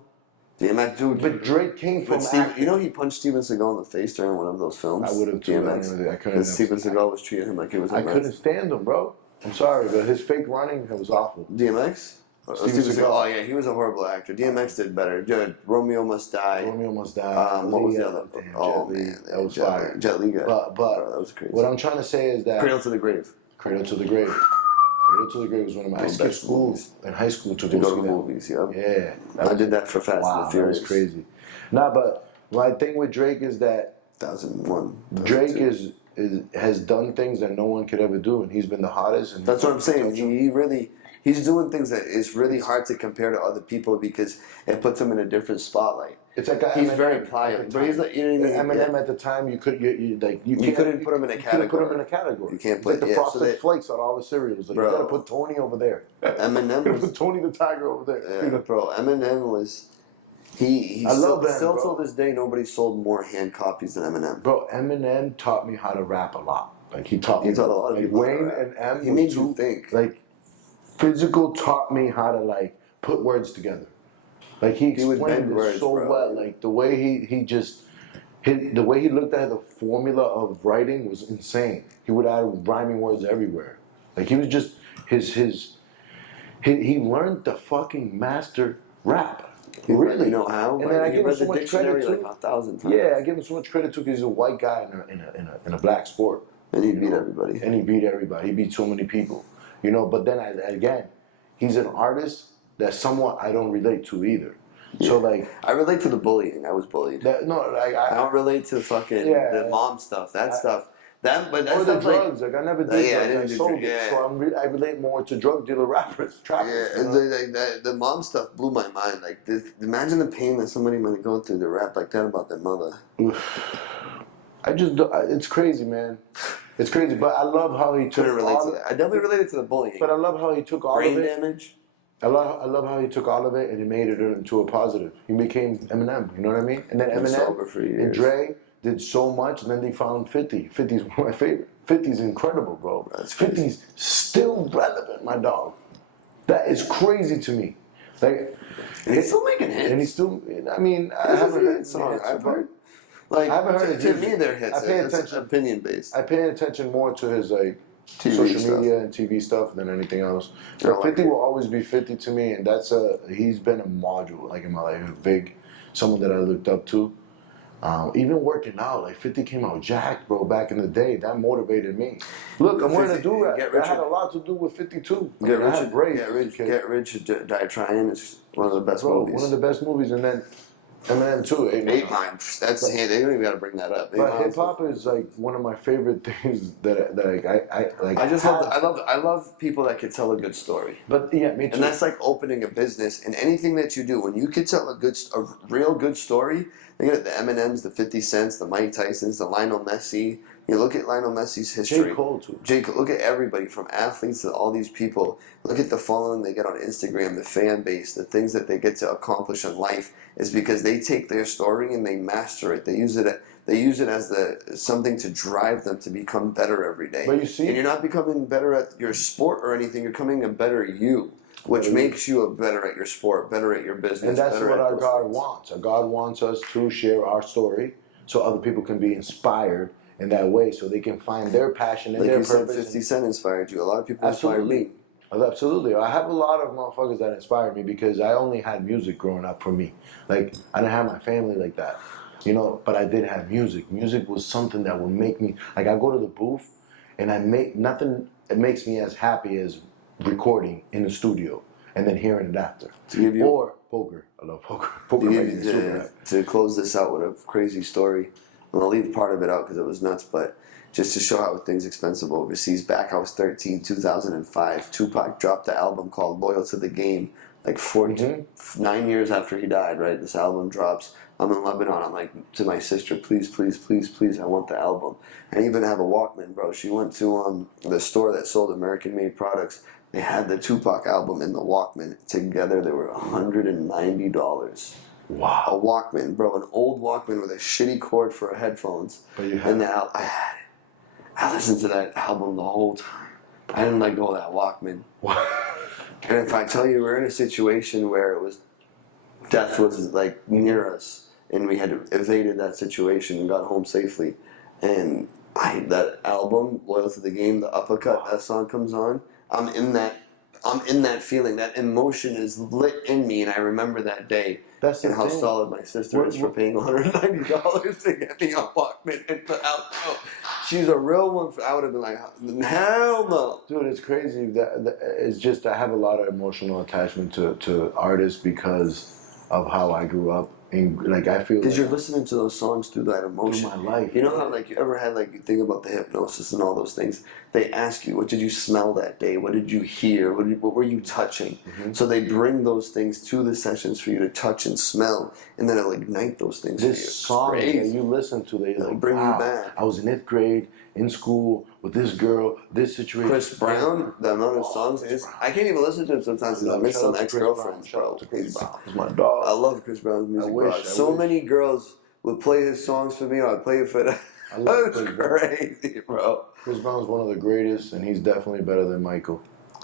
DMX, dude. But Drake came from acting. You know he punched Steven Seagal in the face during one of those films? I would have too. I couldn't. Steven Seagal was treating him like he was a I couldn't stand him, bro. I'm sorry, but his fake running was awful. DMX? Steven Seagal. Oh, yeah, he was a horrible actor. DMX did better. Romeo Must Die. What was the other? Oh, man. That was fire. Jet Li guy. But that was crazy. What I'm trying to say is that Cradle to the Grave. Cradle to the Grave. Cradle to the Grave was one of my. I skipped school in high school to go to the movies. Yeah. I did that for Fast and the Furious. That was crazy. Nah, but my thing with Drake is that 2001. Drake has done things that no one could ever do, and he's been the hottest. And that's what I'm saying. He's doing things that is really hard to compare to other people because it puts him in a different spotlight. It's like he's very pliable, but he's like Eminem at the time. You couldn't put him in a category. You can't put the Frosted Flakes on all the cereals. Like, you gotta put Tony over there. Eminem was put Tony the Tiger over there. Yeah, bro. Eminem was. I love that. Still till this day, nobody sold more hand copies than Eminem. Bro, Eminem taught me how to rap a lot. Like he taught a lot of people. Wayne and M. He made you think. Like physical taught me how to like put words together. Like he explained it so well. Like the way the way he looked at the formula of writing was insane. He would add rhyming words everywhere. Like he was just he learned the fucking master rap. Really? You know how? And then I give him so much credit like 1,000 times. Yeah, I give him so much credit too because he's a white guy in a black sport. And he beat everybody. And he beat everybody. He beat so many people. You know, but then again, he's an artist that somewhat I don't relate to either. Yeah. So like I relate to the bullying. I was bullied. I don't relate to fucking the mom stuff. Stuff. Or the drugs. Like I never did drugs. I sold it. So I relate more to drug dealer rappers, trappers. Yeah, the mom stuff blew my mind. Like, imagine the pain that somebody might go through to rap like that about their mother. It's crazy, man. It's crazy, but I love how he took all of it. I definitely related to the bullying. But I love how he took all of it. Brain damage. I love how he took all of it and he made it into a positive. He became Eminem, you know what I mean? And then Eminem and Dre did so much, and then they found 50. 50's one of my favorite. 50's incredible, bro. 50's still relevant, my dog. That is crazy to me. Like, and he's still making hits. And he's still, I mean, I haven't heard songs. I've heard. Like, I haven't heard to me, they're hits. I pay attention. Opinion based. I pay attention more to his like TV social stuff. media and TV stuff than anything else. But 50 will always be 50 to me, and he's been a module like in my life, someone that I looked up to. Even working out, like 50 came out jacked, bro, back in the day. That motivated me. Look, I'm wearing a do-rag. That had a lot to do with 52. Get Rich, Die Trying is one of the best movies. One of the best movies, and then Eminem too. 8 Mile. They don't even got to bring that up. But hip hop is like one of my favorite things that I like. I love people that can tell a good story. But yeah, me too. And that's like opening a business. And anything that you do, when you can tell a real good story. Look at the Eminems, the 50 Cents, the Mike Tysons, the Lionel Messi. You look at Lionel Messi's history. J. Cole too. Look at everybody from athletes to all these people. Look at the following they get on Instagram, the fan base, the things that they get to accomplish in life is because they take their story and they master it. They use it as something to drive them to become better every day. But you see, and you're not becoming better at your sport or anything. You're becoming a better you. Which makes you better at your sport, better at your business. And that's what our God wants. Our God wants us to share our story so other people can be inspired in that way, so they can find their passion and Like their you said, purpose. 50 Cent inspired you. A lot of people inspired me. Absolutely. I have a lot of motherfuckers that inspired me because I only had music growing up for me. Like, I didn't have my family like that, you know, but I did have music. Music was something that would make me, like, I go to the booth and I make nothing, it makes me as happy as recording in the studio and then hearing it after. Or poker. I love poker. Poker makes me super happy. To close this out with a crazy story, and I'll leave part of it out because it was nuts, but just to show how things expensive overseas. Back I was 13, 2005. Tupac dropped the album called Loyal to the Game. Like 9 years after he died, right? This album drops. I'm in Lebanon. I'm like to my sister, please, please, please, please, I want the album. And I even have a Walkman, bro. She went to the store that sold American-made products. They had the Tupac album and the Walkman together. They were $190. Wow. A Walkman, bro. An old Walkman with a shitty cord for headphones. But you had and now I had it. I listened to that album the whole time. I didn't let go of that Walkman. And if I tell you, we're in a situation where death was like near us, and we had evaded that situation and got home safely. And that album, Loyal to the Game, the uppercut, that song comes on. I'm in that feeling. That emotion is lit in me, and I remember that day. That's and how solid my sister is for paying $190 to get me on Walkman and put out. She's a real one. I would have been like, hell no. Dude, it's crazy. It's just I have a lot of emotional attachment to artists because of how I grew up. And like I feel because you're listening to those songs through that emotion. Through my life. You know how like you ever had like you think about the hypnosis and all those things. They ask you, what did you smell that day? What did you hear? What were you touching? So they bring those things to the sessions for you to touch and smell, and then it'll ignite those things. This song that you listen to, they'll like, bring you back. I was in 8th grade in school with this girl, this situation. Chris Brown, the amount of songs is I can't even listen to him sometimes because I miss some ex-girlfriends, bro. He's my dog. I love Chris Brown's music, bro. So many girls would play his songs for me, or I'd play it for them. That's crazy, bro. Chris Brown's one of the greatest, and he's definitely better than Michael.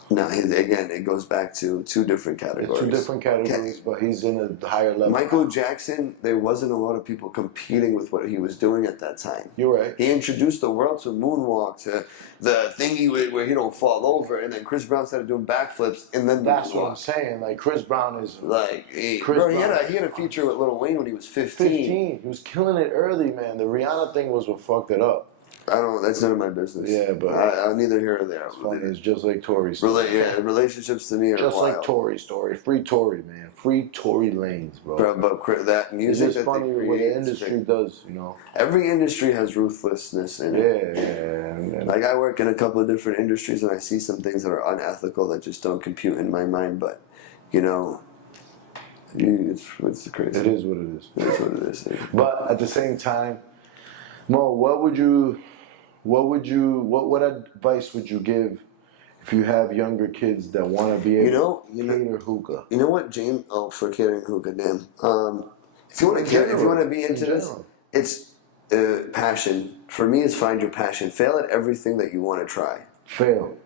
No, again, it goes back to two different categories. Two different categories, but he's in a higher level. Michael Jackson, there wasn't a lot of people competing with what he was doing at that time. You're right. He introduced the world to moonwalk, to the thingy where he don't fall over, and then Chris Brown started doing backflips, and then that's what I'm saying. Like Chris Brown is like, he had a feature with Lil Wayne when he was 15. He was killing it early, man. The Rihanna thing was what fucked it up. That's none of my business. Yeah, but I'm neither here or there. It's just like Tory's story. Relationships to me are just wild. like Tory's story. Free Tory, man. Free Tory Lanez, bro. But that music, it's just funny what the industry does, you know. Every industry has ruthlessness in it. Yeah. Like I work in a couple of different industries, and I see some things that are unethical that just don't compute in my mind. But you know, it's crazy. It is what it is. It is what it is. Yeah. But at the same time, Mo, what advice would you give if you have younger kids that want to be able to cater hookah? You know what, James? Oh, for catering hookah, damn. If you want to be into this, it's passion. For me, it's find your passion. Fail at everything that you want to try. Fail.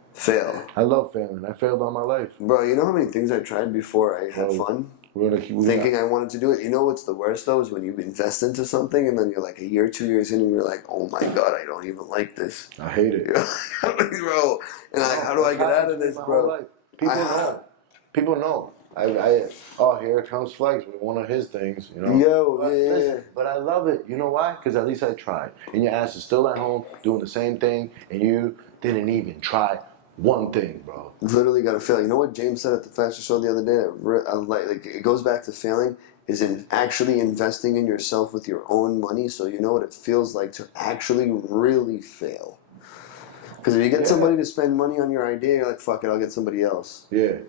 I love failing. I failed all my life. Bro, you know how many things I tried before I had fun? Thinking I wanted to do it. You know what's the worst though is when you invest into something and then you're like a year, 2 years in and you're like, oh my god, I don't even like this. I hate it. Bro. And how do I get out of this, bro? People know. Here comes Flex with one of his things, you know. Listen, but I love it. You know why? Because at least I tried. And your ass is still at home doing the same thing, and you didn't even try one thing, bro. Literally got to fail. You know what James said at the fashion show the other day? Like it goes back to failing is in actually investing in yourself with your own money, so you know what it feels like to actually really fail. Because if you get somebody to spend money on your idea, you're like, fuck it, I'll get somebody else. Yeah.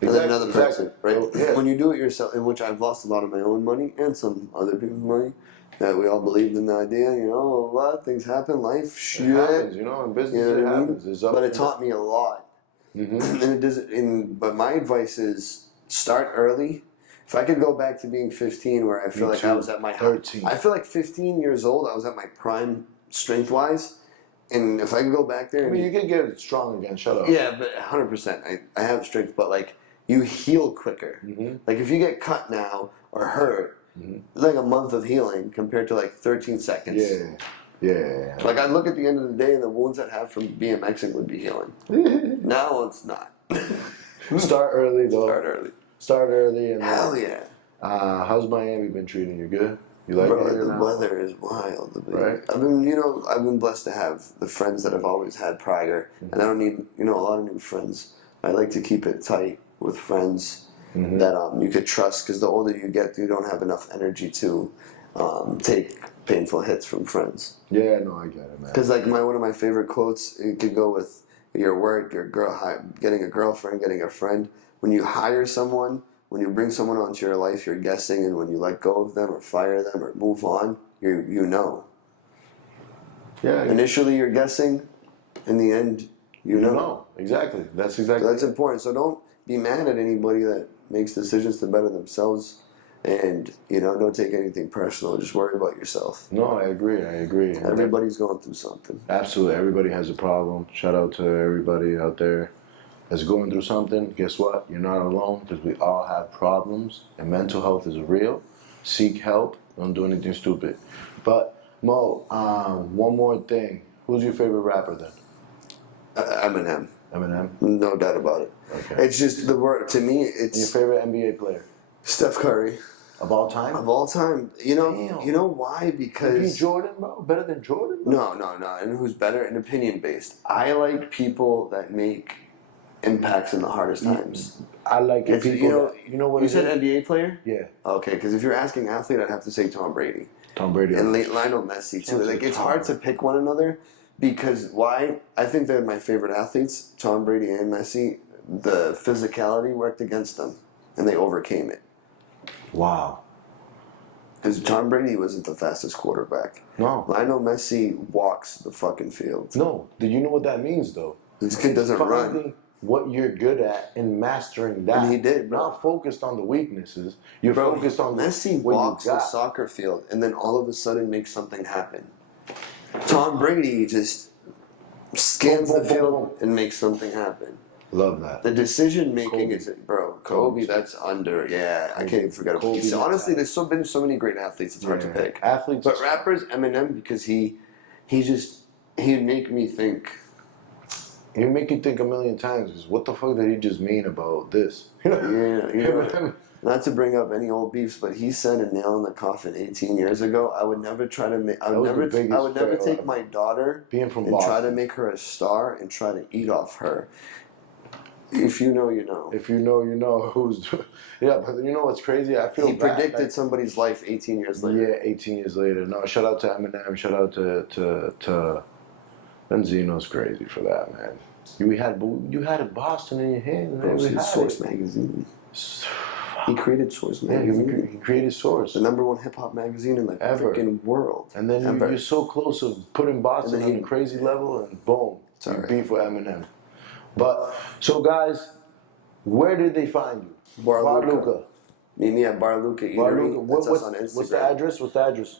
And then another person, right? Yeah. When you do it yourself, in which I've lost a lot of my own money and some other people's money, that we all believed in the idea, you know, a lot of things happen, life, shit. It happens, you know, in business it happens. But it taught me a lot. And it doesn't. But my advice is start early. If I could go back to being 15, where I feel like I was at my 13. I feel like 15 years old, I was at my prime strength-wise. And if I could go back there, I mean, you can get strong again. Shut up. Yeah, but 100%. I have strength, but like you heal quicker. Like if you get cut now or hurt, like a month of healing compared to like 13 seconds. Yeah. Yeah. Like I'd look at the end of the day and the wounds I'd have from BMXing would be healing. Now it's not. Start early though. Start early and hell yeah. How's Miami been treating you? Good? You like Bro, it here the now? weather is wild. Right. I've been blessed to have the friends that I've always had prior, and I don't need a lot of new friends. I like to keep it tight with friends that you could trust, because the older you get, you don't have enough energy to take painful hits from friends. Yeah, no, I get it, man. Because like one of my favorite quotes, it could go with your work, your getting a girlfriend, getting a friend. When you hire someone, when you bring someone onto your life, you're guessing, and when you let go of them or fire them or move on, you know. Yeah. Initially, you're guessing. In the end, you know. Exactly. That's exactly. So that's important. So don't be mad at anybody that makes decisions to better themselves, and don't take anything personal. Just worry about yourself. No, I agree. Everybody's going through something. Absolutely. Everybody has a problem. Shout out to everybody out there that's going through something. Guess what? You're not alone, because we all have problems, and mental health is real. Seek help. Don't do anything stupid. But Mo, one more thing. Who's your favorite rapper then? Eminem. Eminem? No doubt about it. Okay. It's just the word, to me, it's... Your favorite NBA player? Steph Curry. Of all time? Of all time. You know why? Because... Maybe Jordan, bro? Better than Jordan? Bro? No. And who's better? And opinion-based. I like people that make impacts in the hardest times. I like it. People you know what you said NBA player? Yeah. Okay, because if you're asking athlete, I'd have to say Tom Brady. Tom Brady. And Lionel Messi, too. Like, it's hard to pick one another. Because why? I think they're my favorite athletes, Tom Brady and Messi. The physicality worked against them, and they overcame it. Wow. Because Tom Brady wasn't the fastest quarterback. No. Lionel Messi walks the fucking field. No. Do you know what that means, though? This kid doesn't run. What you're good at and mastering that. And he did, bro. Not focused on the weaknesses. You're focused on Messi walks the soccer field and then all of a sudden makes something happen. Tom Brady just scans the field and makes something happen. Love that. The decision making is, bro. Kobe, that's under. Yeah, I can't even forget about Kobe. Honestly, there's been so many great athletes. It's hard to pick. Athletes, but rappers, Eminem, because he'd make me think. He'd make you think a million times. Because what the fuck did he just mean about this? Yeah. Not to bring up any old beefs, but he said a nail in the coffin 18 years ago. I would never try to make. I would never take my daughter being from and Boston, try to make her a star and try to eat off her. If you know, you know. If you know, you know. Yeah, but you know what's crazy? I feel he predicted somebody's life 18 years later. Yeah, 18 years later. No, shout out to Eminem. Shout out to Benzino's crazy for that, man. You had a Boston in your hand. Bro, Source magazine. He created Source magazine. He created Source, the #1 hip hop magazine in the freaking world. And then you're so close to putting Boston on a crazy level, and boom, you beef with Eminem. But so guys, where did they find you? Bar Luca. Meet me at Bar Luca Eatery. Bar Luca. That's us on Instagram. What's the address?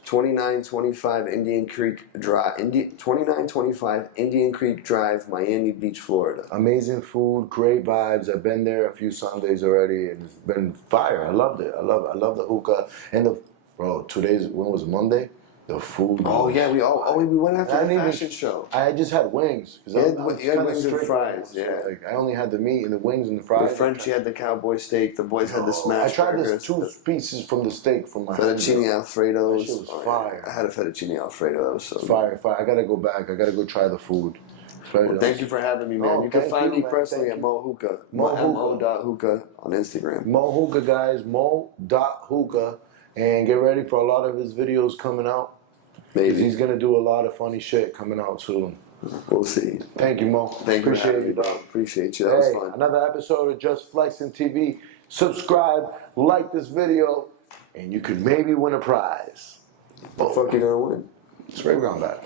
2925 Indian Creek Drive. 2925 Indian Creek Drive, Miami Beach, Florida. Amazing food, great vibes. I've been there a few Sundays already, and it's been fire. I loved it. I love the hookah and when was it, Monday? The food. Oh yeah, we went after the fashion show. I just had wings. You had wings and fries. Yeah. Like, I only had the meat and the wings and the fries. The Frenchie had the cowboy steak. The boys had the smash. I tried burgers. this 2 pieces from the steak from my fettuccine Alfredo. That shit was fire. I had a fettuccine Alfredo. That was so fire. I gotta go back. I gotta go try the food. Well, thank you for having me, man. You can find me personally at Mo Hookah. Mo.hookah on Instagram. Mo Hookah, guys. Mo.hookah. And get ready for a lot of his videos coming out. Maybe. He's going to do a lot of funny shit coming out soon. We'll see. Thank you, Mo. Thank you. Appreciate you, dog. Appreciate you. That was fun. Another episode of Just Flexing TV. Subscribe, like this video, and you could maybe win a prize. What the fuck you going to win? Spray ground back.